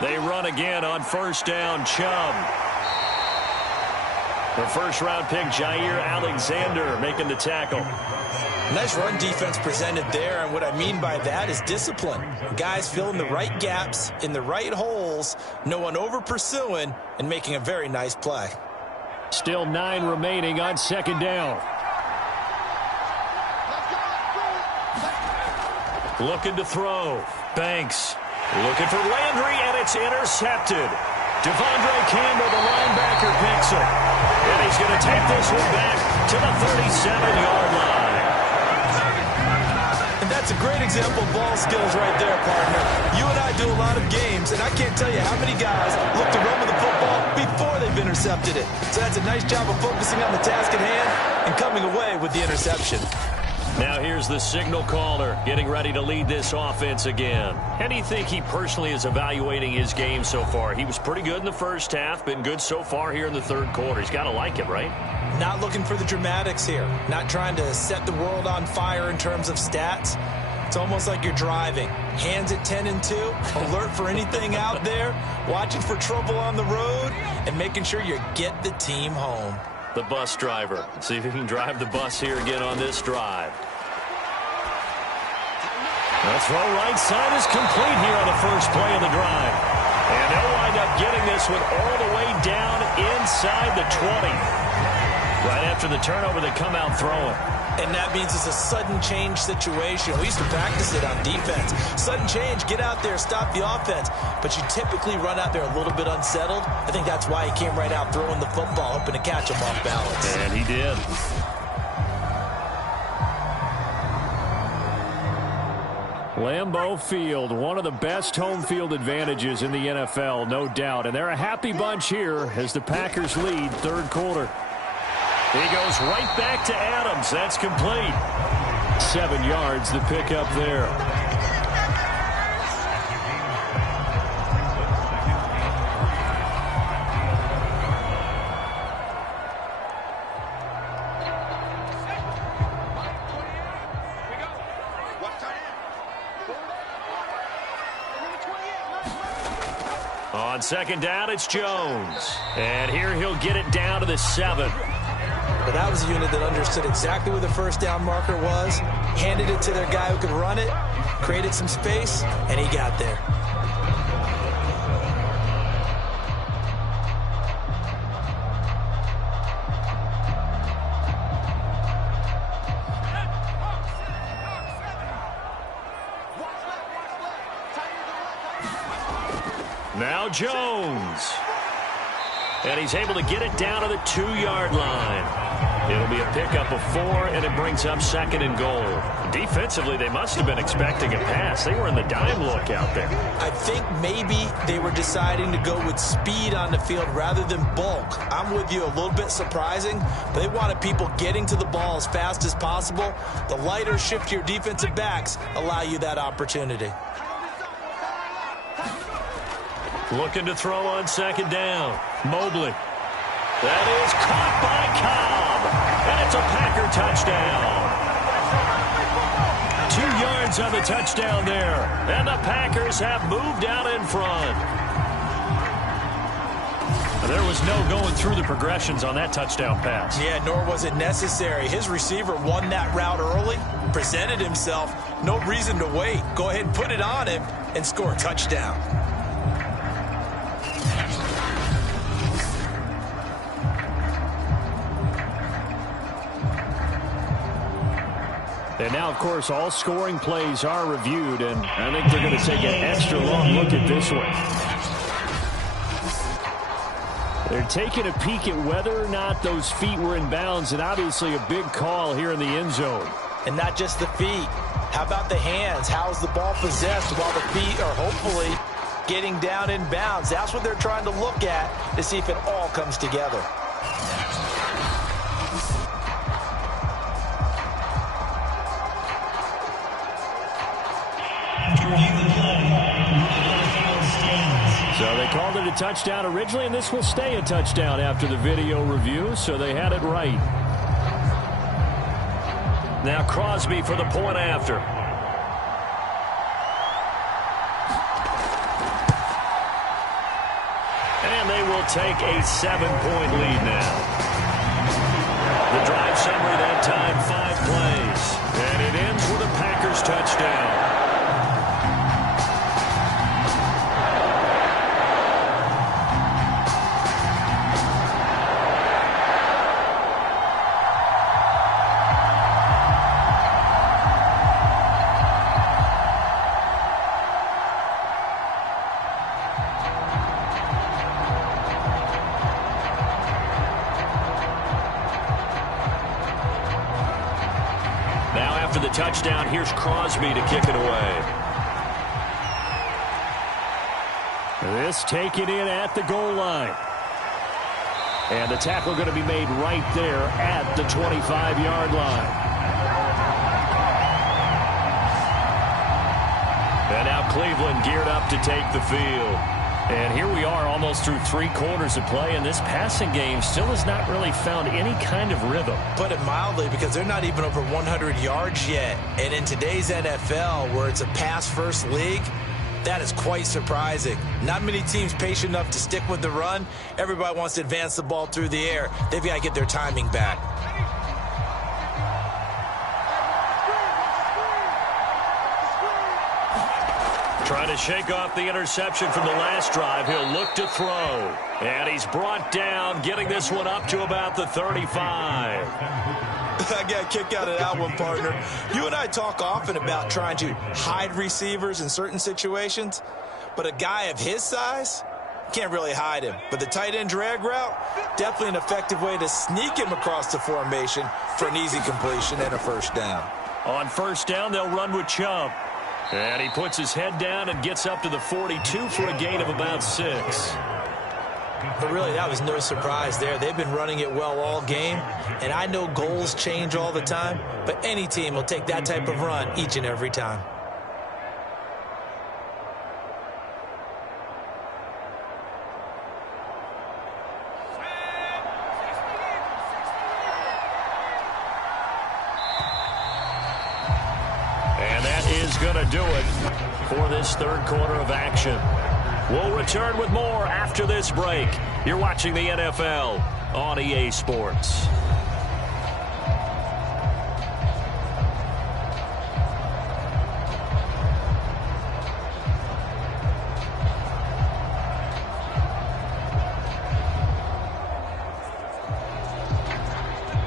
They run again on 1st down, Chubb. The first-round pick, Jair Alexander, making the tackle. Nice run defense presented there, and what I mean by that is discipline. Guys filling the right gaps in the right holes, no one over-pursuing, and making a very nice play. Still 9 remaining on 2nd down. Looking to throw. Banks. Looking for Landry, and it's intercepted. Devondre Campbell, the linebacker, picks it. And he's going to take this one back to the 37-yard line. And that's a great example of ball skills right there, partner. You and I do a lot of games, and I can't tell you how many guys look to run with the football before they've intercepted it. So that's a nice job of focusing on the task at hand and coming away with the interception. Now here's the signal caller getting ready to lead this offense again. How do you think he personally is evaluating his game so far? He was pretty good in the first half, been good so far here in the 3rd quarter. He's got to like it, right? Not looking for the dramatics here. Not trying to set the world on fire in terms of stats. It's almost like you're driving. Hands at 10 and 2, alert for anything out there, watching for trouble on the road, and making sure you get the team home. The bus driver. See if he can drive the bus here again on this drive. The throw right side is complete here on the first play of the drive. And they'll wind up getting this one all the way down inside the 20. Right after the turnover, they come out throwing. And that means it's a sudden change situation. We used to practice it on defense. Sudden change, get out there, stop the offense. But you typically run out there a little bit unsettled. I think that's why he came right out throwing the football, hoping to catch him off balance. And he did. Lambeau Field, one of the best home field advantages in the NFL, no doubt. And they're a happy bunch here as the Packers lead 3rd quarter. He goes right back to Adams. That's complete. 7 yards to pick up there. On 2nd down, it's Jones. And here he'll get it down to the 7. But that was a unit that understood exactly where the 1st down marker was, handed it to their guy who could run it, created some space, and he got there. Now Jones. And he's able to get it down to the 2-yard line. It'll be a pickup of 4, and it brings up 2nd and goal. Defensively, they must have been expecting a pass. They were in the dime look out there. I think maybe they were deciding to go with speed on the field rather than bulk. I'm with you, a little bit surprising, but they wanted people getting to the ball as fast as possible. The lighter, shiftier defensive backs allow you that opportunity. Looking to throw on 2nd down. Mobley. That is caught by Cobb. And it's a Packer touchdown. 2 yards on the touchdown there. And the Packers have moved out in front. There was no going through the progressions on that touchdown pass. Yeah, nor was it necessary. His receiver won that route early, presented himself. No reason to wait. Go ahead and put it on him and score a touchdown. And now, of course, all scoring plays are reviewed, and I think they're going to take an extra long look at this one. They're taking a peek at whether or not those feet were in bounds, and obviously a big call here in the end zone. And not just the feet. How about the hands? How's the ball possessed while the feet are hopefully getting down in bounds? That's what they're trying to look at to see if it all comes together. So they called it a touchdown originally, and this will stay a touchdown after the video review, so they had it right. Now Crosby for the point after. And they will take a 7-point lead now. The drive summary that time, 5 plays. And it ends with a Packers touchdown. After the touchdown, here's Crosby to kick it away. This taken in at the goal line. And the tackle going to be made right there at the 25-yard line. And now Cleveland geared up to take the field. And here we are almost through 3 quarters of play, and this passing game still has not really found any kind of rhythm. Put it mildly, because they're not even over 100 yards yet. And in today's NFL, where it's a pass-first league, that is quite surprising. Not many teams patient enough to stick with the run. Everybody wants to advance the ball through the air. They've got to get their timing back. Trying to shake off the interception from the last drive. He'll look to throw. And he's brought down, getting this one up to about the 35. I got a kick out of that one, partner. You and I talk often about trying to hide receivers in certain situations, but a guy of his size can't really hide him. But the tight end drag route, definitely an effective way to sneak him across the formation for an easy completion and a first down. On first down, they'll run with Chubb. And he puts his head down and gets up to the 42 for a gain of about 6. But really, that was no surprise there. They've been running it well all game. And I know goals change all the time, but any team will take that type of run each and every time. Going to do it for this third quarter of action. We'll return with more after this break. You're watching the NFL on EA Sports.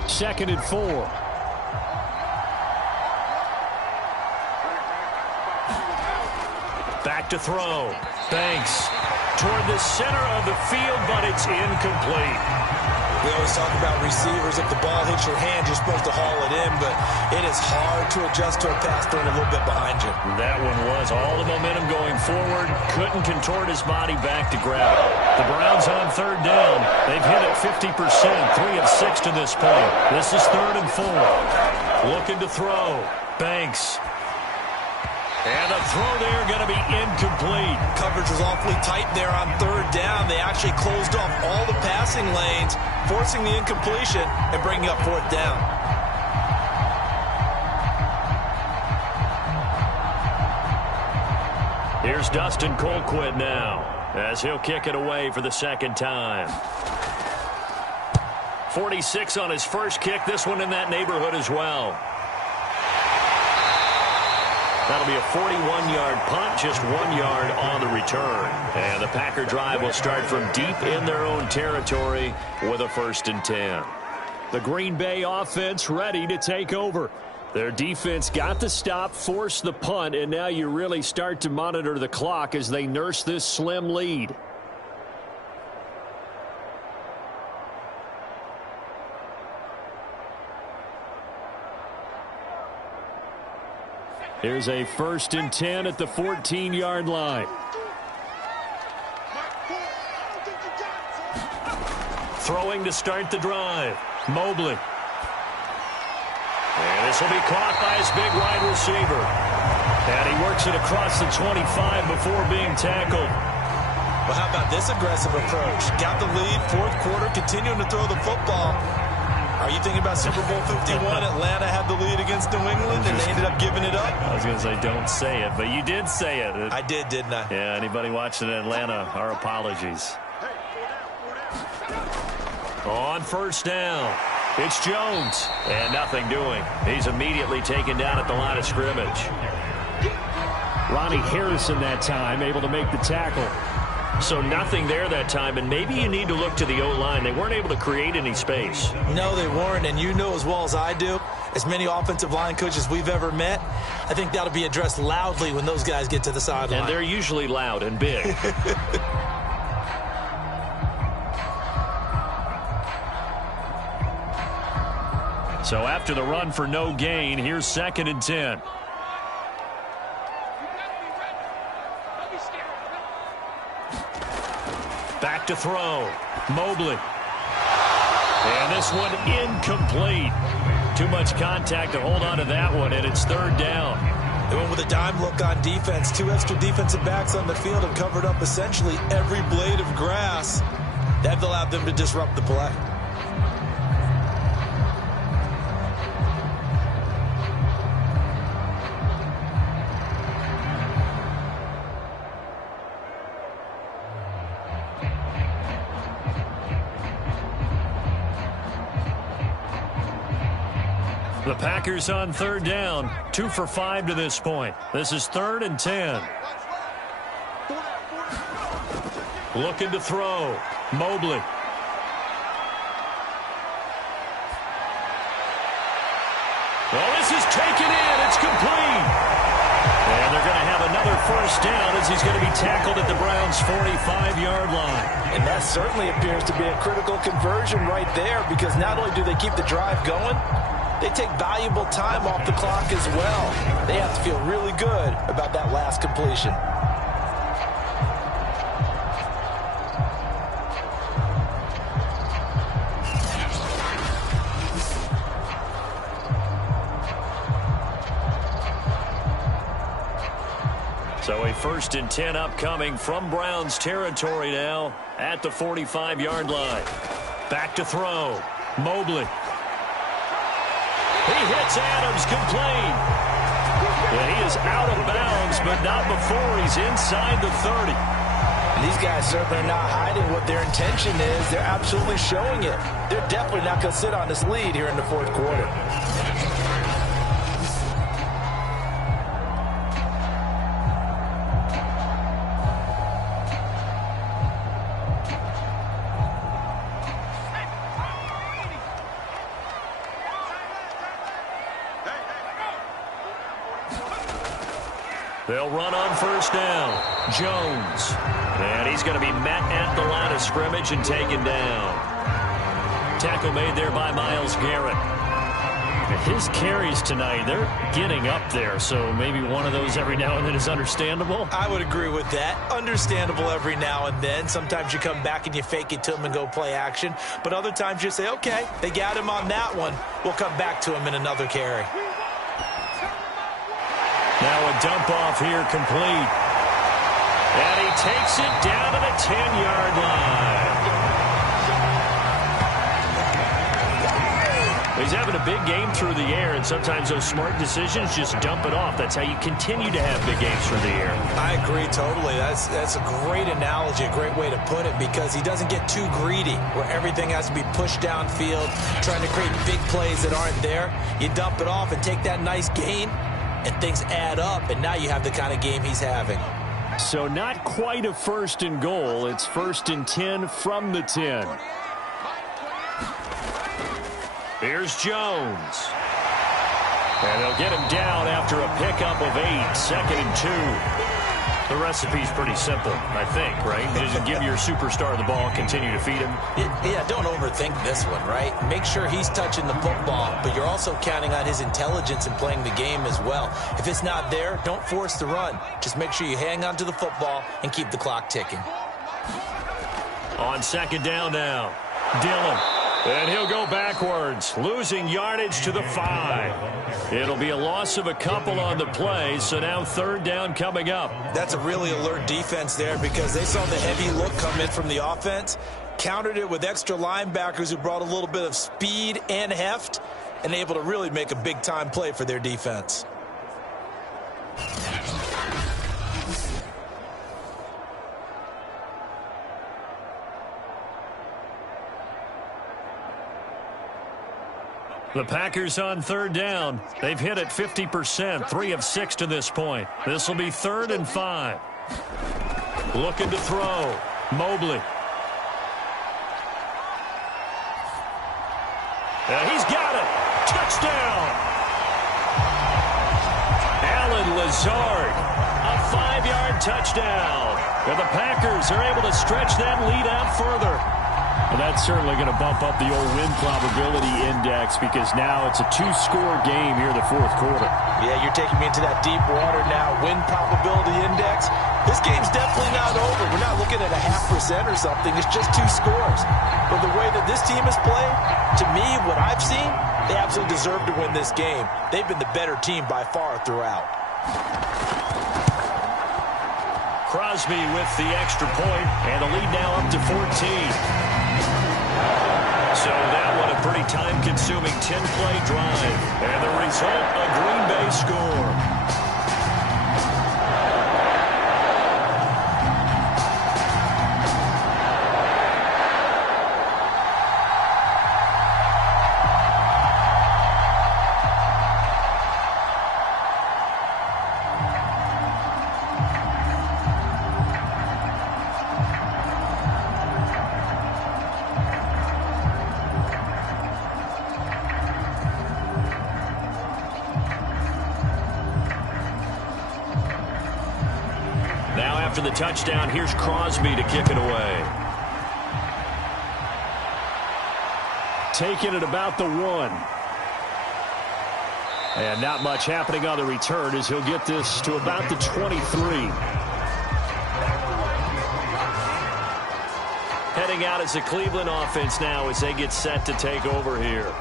Second and 4. Back to throw. Banks toward the center of the field, but it's incomplete. We always talk about receivers. If the ball hits your hand, you're supposed to haul it in, but it is hard to adjust to a pass thrown a little bit behind you. That one was all the momentum going forward. Couldn't contort his body back to grab it. The Browns on third down. They've hit it 50%, 3 of 6 to this point. This is 3rd and 4. Looking to throw. Banks. And the throw there going to be incomplete. Coverage was awfully tight there on third down. They actually closed off all the passing lanes, forcing the incompletion and bringing up 4th down. Here's Dustin Colquitt now. as he'll kick it away for the second time. 46 on his first kick. This one in that neighborhood as well. That'll be a 41-yard punt, just 1 yard on the return. And the Packer drive will start from deep in their own territory with a 1st and 10. The Green Bay offense ready to take over. Their defense got the stop, forced the punt, and now you really start to monitor the clock as they nurse this slim lead. Here's a 1st and 10 at the 14-yard line. Throwing to start the drive. Mobley. And this will be caught by his big wide receiver. And he works it across the 25 before being tackled. Well, how about this aggressive approach? Got the lead, 4th quarter, continuing to throw the football. Are you thinking about Super Bowl 51? Atlanta had the lead against New England, and they ended up giving it up? I was going to say, don't say it, but you did say it. I did, didn't I? Yeah, anybody watching Atlanta, our apologies. On 1st down, it's Jones, and nothing doing. He's immediately taken down at the line of scrimmage. Ronnie Harrison that time, able to make the tackle. So nothing there that time, and maybe you need to look to the O-line. They weren't able to create any space. No, they weren't, and you know as well as I do, as many offensive line coaches we've ever met, I think that'll be addressed loudly when those guys get to the sideline. And they're usually loud and big. So after the run for no gain, here's 2nd and 10. Back to throw. Mobley. And this one incomplete. Too much contact to hold on to that one, and it's 3rd down. They went with a dime look on defense. 2 extra defensive backs on the field and covered up essentially every blade of grass. That allowed them to disrupt the play. The Packers on 3rd down, 2 for 5 to this point. This is 3rd and 10. Looking to throw. Mobley. Well, this is taken in. It's complete. And they're going to have another 1st down as he's going to be tackled at the Browns' 45-yard line. And that certainly appears to be a critical conversion right there, because not only do they keep the drive going, they take valuable time off the clock as well. They have to feel really good about that last completion. So a 1st and 10 upcoming from Browns territory now at the 45-yard line. Back to throw. Mobley. He hits Adams, complete. Yeah, he is out of bounds, but not before he's inside the 30. And these guys certainly are not hiding what their intention is. They're absolutely showing it. They're definitely not going to sit on this lead here in the 4th quarter. They'll run on 1st down. Jones. And he's going to be met at the line of scrimmage and taken down. Tackle made there by Myles Garrett. His carries tonight, they're getting up there, so maybe one of those every now and then is understandable. I would agree with that. Understandable every now and then. Sometimes you come back and you fake it to him and go play action. But other times you say, okay, they got him on that one. We'll come back to him in another carry. Now a dump off here complete. And he takes it down to the 10-yard line. He's having a big game through the air, and sometimes those smart decisions just dump it off. That's how you continue to have big games through the air. I agree totally. That's a great analogy, a great way to put it, because he doesn't get too greedy where everything has to be pushed downfield, trying to create big plays that aren't there. You dump it off and take that nice gain, and things add up, and now you have the kind of game he's having. So not quite a 1st and goal. It's 1st and 10 from the 10. Here's Jones. And they'll get him down after a pickup of 8, 2nd and 2. The recipe's pretty simple, I think, right? Just give your superstar the ball, continue to feed him. Yeah, don't overthink this one, right? Make sure he's touching the football, but you're also counting on his intelligence in playing the game as well. If it's not there, don't force the run. Just make sure you hang on to the football and keep the clock ticking. On 2nd down now, Dillon. And he'll go backwards, losing yardage to the 5. It'll be a loss of a couple on the play, so now 3rd down coming up. That's a really alert defense there because they saw the heavy look come in from the offense, countered it with extra linebackers who brought a little bit of speed and heft, and able to really make a big-time play for their defense. The Packers on 3rd down. They've hit it 50%, 3 of 6 to this point. This will be 3rd and 5. Looking to throw. Mobley. He's got it. Touchdown. Allen Lazard. A 5-yard touchdown. And the Packers are able to stretch that lead out further. Well, that's certainly going to bump up the old win probability index because now it's a 2-score game here in the 4th quarter. Yeah, you're taking me into that deep water now. Win probability index. This game's definitely not over. We're not looking at a 0.5% or something. It's just 2 scores. But the way that this team has played, to me, what I've seen, they absolutely deserve to win this game. They've been the better team by far throughout. Crosby with the extra point, and the lead now up to 14. So that one a pretty time-consuming 10-play drive. And the result, a Green Bay score. After the touchdown, here's Crosby to kick it away. Taking it about the 1. And not much happening on the return as he'll get this to about the 23. Heading out as the Cleveland offense now as they get set to take over here.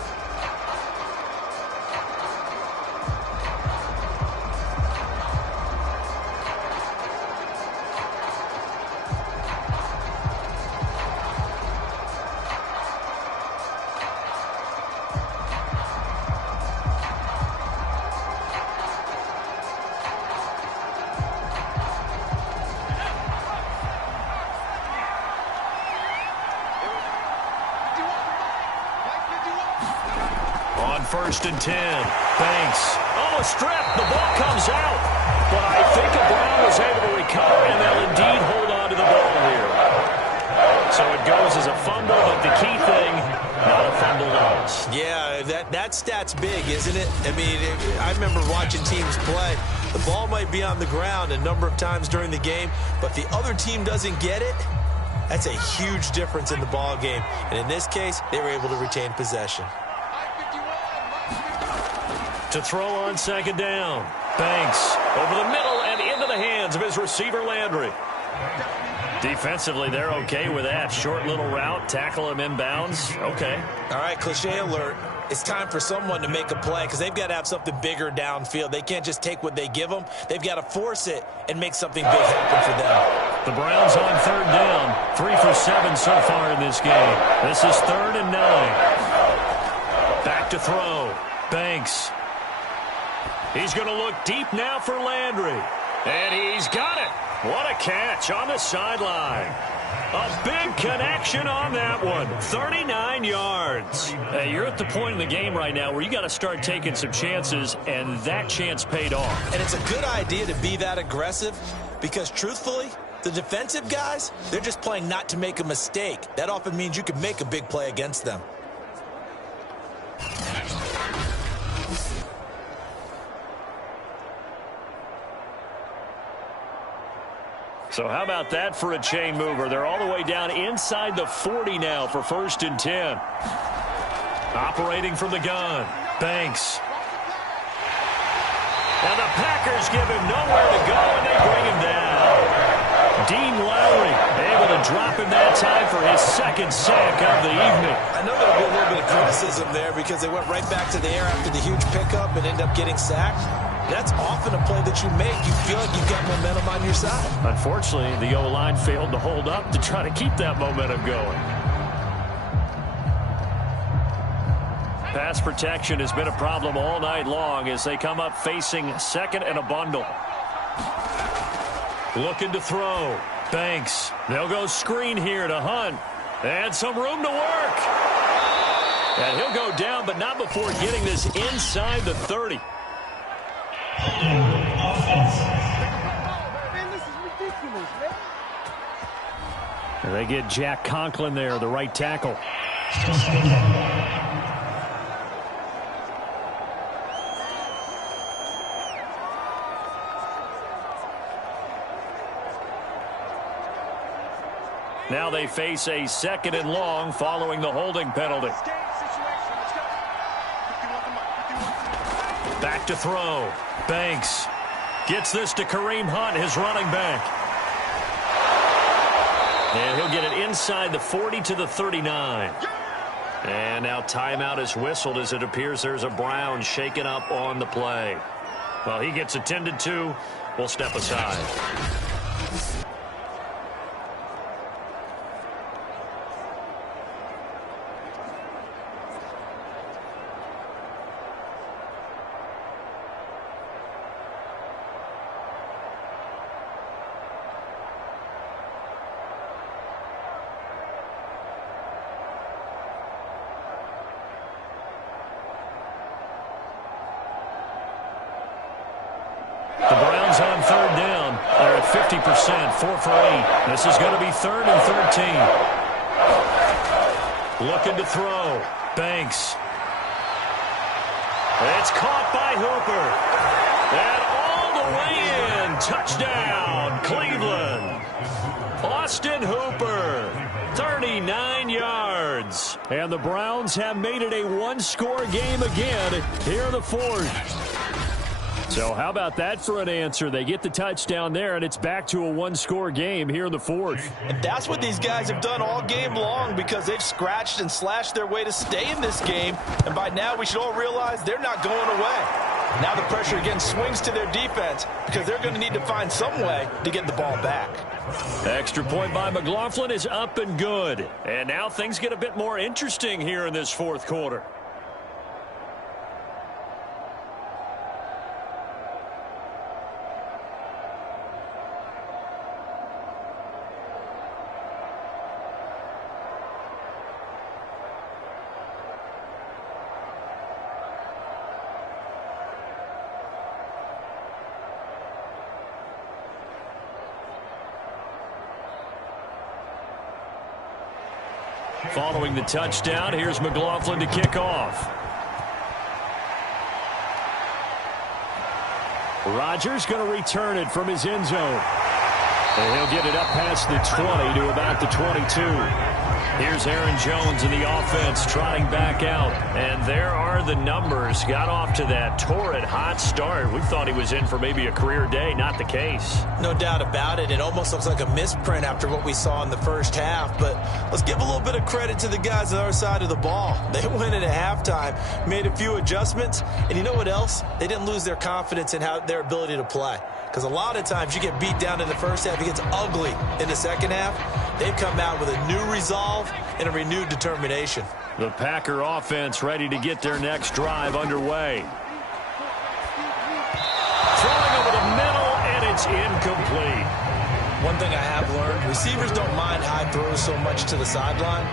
On 1st and 10, Banks. Oh, a strip. The ball comes out. But I think Brown was able to recover, and they'll indeed hold on to the ball here. So it goes as a fumble, but the key thing, not a fumble loss. Yeah, that stat's big, isn't it? I mean, I remember watching teams play. The ball might be on the ground a number of times during the game, but if the other team doesn't get it, that's a huge difference in the ball game. And in this case, they were able to retain possession. To throw on 2nd down. Banks over the middle and into the hands of his receiver, Landry. Defensively, they're okay with that. Short little route, tackle him inbounds. Okay. All right, cliche alert. It's time for someone to make a play because they've got to have something bigger downfield. They can't just take what they give them. They've got to force it and make something big happen for them. The Browns on 3rd down. 3 for 7 so far in this game. This is 3rd and 9. Back Back to throw. Banks. He's going to look deep now for Landry. And he's got it. What a catch on the sideline. A big connection on that one. 39 yards. Hey, you're at the point in the game right now where you got to start taking some chances, and that chance paid off. And it's a good idea to be that aggressive because, truthfully, the defensive guys, they're just playing not to make a mistake. That often means you can make a big play against them. So how about that for a chain mover? They're all the way down inside the 40 now for 1st and 10. Operating from the gun. Banks. And the Packers give him nowhere to go, and they bring him down. Dean Lowry able to drop him that time for his 2nd sack of the evening. I know there'll be a little bit of criticism there because they went right back to the air after the huge pickup and ended up getting sacked. That's often a play that you make. You feel like you've got momentum on your side. Unfortunately, the O-line failed to hold up to try to keep that momentum going. Pass protection has been a problem all night long as they come up facing 2nd and a bundle. Looking to throw. Banks. They'll go screen here to Hunt. And some room to work. And he'll go down, but not before getting this inside the 30. And they get Jack Conklin there, the right tackle. Now they face a 2nd and long following the holding penalty. Back to throw. Banks gets this to Kareem Hunt, his running back. And he'll get it inside the 40 to the 39. And now timeout is whistled as it appears there's a Brown shaken up on the play. Well, he gets attended to. We'll step aside. The Browns on 3rd down. They're at 50%, 4 for 8. This is going to be 3rd and 13. Looking to throw. Banks. It's caught by Hooper. And all the way in. Touchdown, Cleveland. Austin Hooper. 39 yards. And the Browns have made it a one-score game again here in the 4th. So how about that for an answer? They get the touchdown there, and it's back to a one-score game here in the 4th. And that's what these guys have done all game long because they've scratched and slashed their way to stay in this game. And by now, we should all realize they're not going away. Now the pressure again swings to their defense because they're going to need to find some way to get the ball back. Extra point by McLaughlin is up and good. And now things get a bit more interesting here in this 4th quarter. Following the touchdown, here's McLaughlin to kick off. Rodgers going to return it from his end zone. And he'll get it up past the 20 to about the 22. Here's Aaron Jones in the offense trotting back out. And there are the numbers. Got off to that torrid hot start. We thought he was in for maybe a career day. Not the case. No doubt about it. It almost looks like a misprint after what we saw in the first half. But let's give a little bit of credit to the guys on our side of the ball. They went in at halftime, made a few adjustments. And you know what else? They didn't lose their confidence in their ability to play. Because a lot of times you get beat down in the first half. It gets ugly in the second half. They've come out with a new resolve and a renewed determination. The Packer offense ready to get their next drive underway. Throwing over the middle, and it's incomplete. One thing I have learned, receivers don't mind high throws so much to the sideline,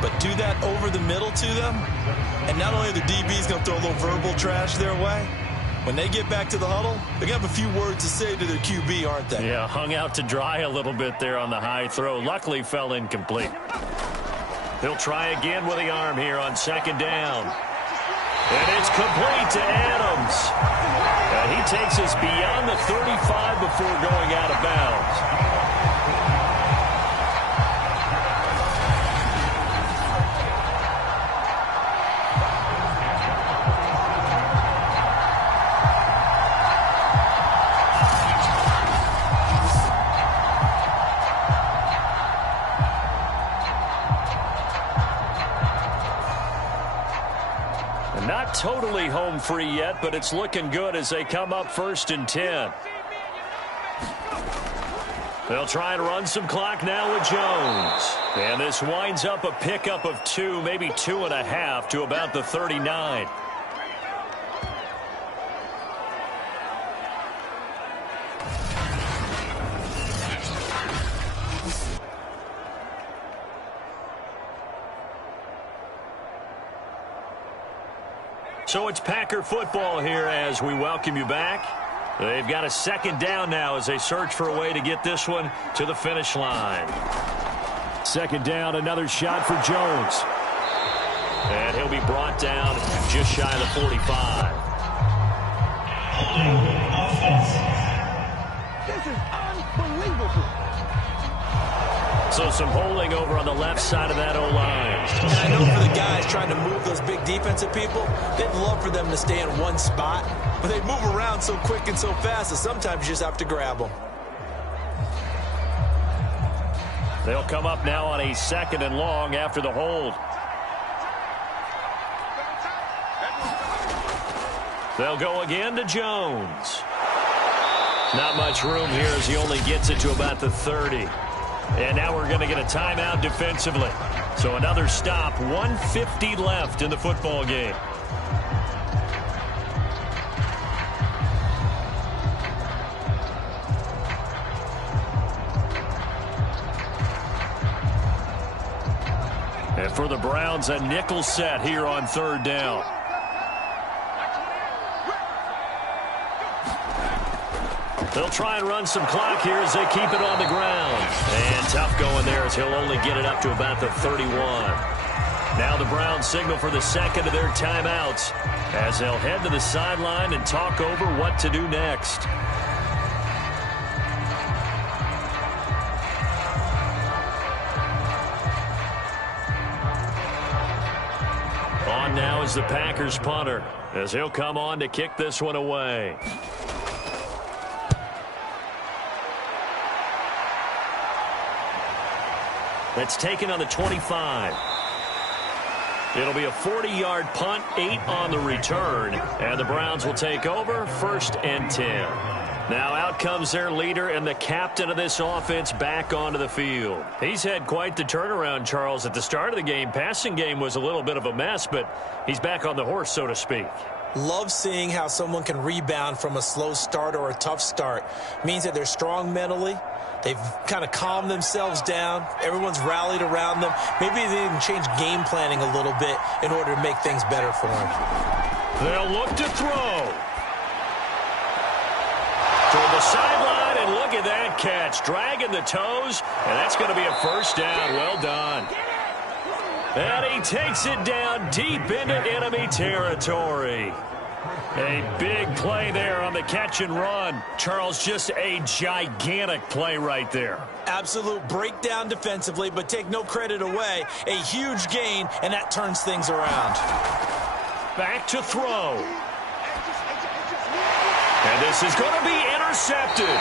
but do that over the middle to them, and not only are the DBs going to throw a little verbal trash their way, when they get back to the huddle, they're going to have a few words to say to their QB, aren't they? Yeah, hung out to dry a little bit there on the high throw. Luckily fell incomplete. He'll try again with the arm here on second down. And it's complete to Adams. And he takes us beyond the 35 before going out of bounds. Not totally home free yet, but it's looking good as they come up 1st and 10. They'll try and run some clock now with Jones. And this winds up a pickup of 2, maybe 2.5 to about the 39. So it's Packer football here as we welcome you back. They've got a second down now as they search for a way to get this one to the finish line. Second down, another shot for Jones. And he'll be brought down just shy of the 45. This is unbelievable. So some holding over on the left side of that O-line. And I know for the guys trying to move those big defensive people, they'd love for them to stay in one spot, but they move around so quick and so fast that sometimes you just have to grab them. They'll come up now on a 2nd and long after the hold. They'll go again to Jones. Not much room here as he only gets it to about the 30. And now we're going to get a timeout defensively. So another stop, 1:50 left in the football game. And for the Browns, a nickel set here on 3rd down. They'll try and run some clock here as they keep it on the ground. And tough going there as he'll only get it up to about the 31. Now the Browns signal for the second of their timeouts as they'll head to the sideline and talk over what to do next. On now is the Packers punter as he'll come on to kick this one away. That's taken on the 25. It'll be a 40-yard punt, 8 on the return, and the Browns will take over 1st and 10. Now out comes their leader and the captain of this offense back onto the field. He's had quite the turnaround, Charles. At the start of the game, passing game was a little bit of a mess, but he's back on the horse, so to speak. Love seeing how someone can rebound from a slow start or a tough start. Means that they're strong mentally. They've kind of calmed themselves down. Everyone's rallied around them. Maybe they even change game planning a little bit in order to make things better for them. They'll look to throw. Toward the sideline, and look at that catch. Dragging the toes, and that's going to be a 1st down. Well done. And he takes it down deep into enemy territory. A big play there on the catch and run. Charles, just a gigantic play right there. Absolute breakdown defensively, but take no credit away. A huge gain, and that turns things around. Back to throw. And this is going to be intercepted.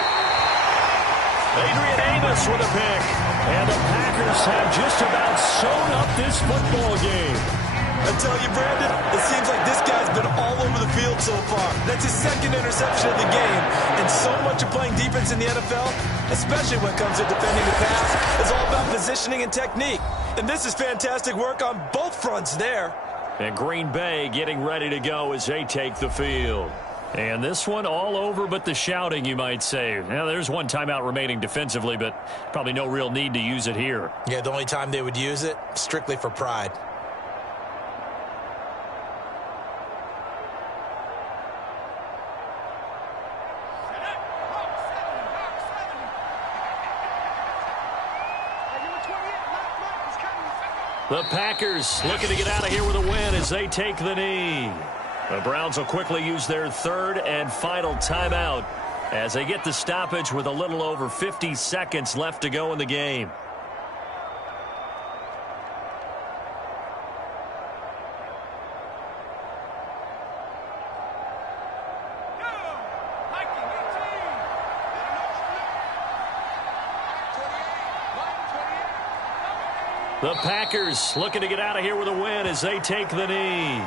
Adrian Amos with a pick. And the Packers have just about sewn up this football game. I tell you, Brandon, it seems like this guy's been all over the field so far. That's his 2nd interception of the game. And so much of playing defense difference in the NFL, especially when it comes to defending the pass, is all about positioning and technique. And this is fantastic work on both fronts there. And Green Bay getting ready to go as they take the field. And this one all over but the shouting, you might say. Now, there's one timeout remaining defensively, but probably no real need to use it here. Yeah, the only time they would use it, strictly for pride. The Packers looking to get out of here with a win as they take the knee. The Browns will quickly use their third and final timeout as they get the stoppage with a little over 50 seconds left to go in the game. The Packers looking to get out of here with a win as they take the knee.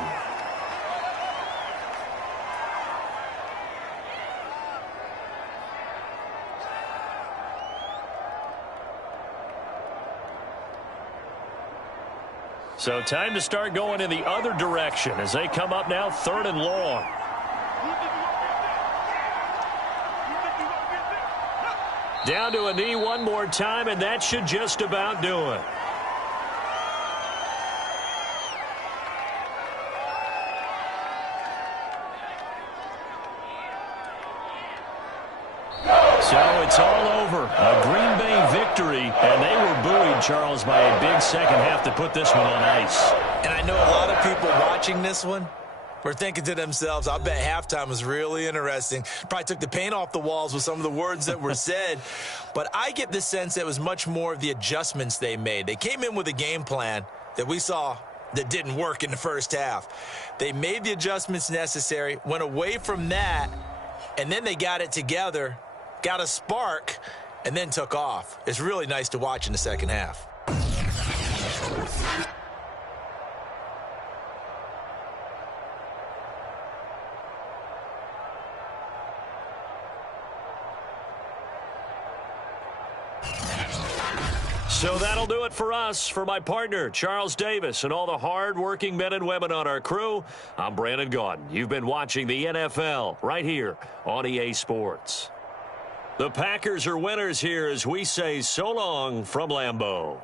So time to start going in the other direction as they come up now 3rd and long. Down to a knee one more time, and that should just about do it. So it's all over. A Green Bay victory, and they were buoyed, Charles, by a big second half to put this one on ice. And I know a lot of people watching this one were thinking to themselves, I bet halftime was really interesting. Probably took the paint off the walls with some of the words that were said. But I get the sense that it was much more of the adjustments they made. They came in with a game plan that we saw that didn't work in the first half. They made the adjustments necessary, went away from that, and then they got it together, got a spark, and then took off. It's really nice to watch in the second half. So that'll do it for us. For my partner, Charles Davis, and all the hard-working men and women on our crew, I'm Brandon Gaudin. You've been watching the NFL right here on EA Sports. The Packers are winners here as we say so long from Lambeau.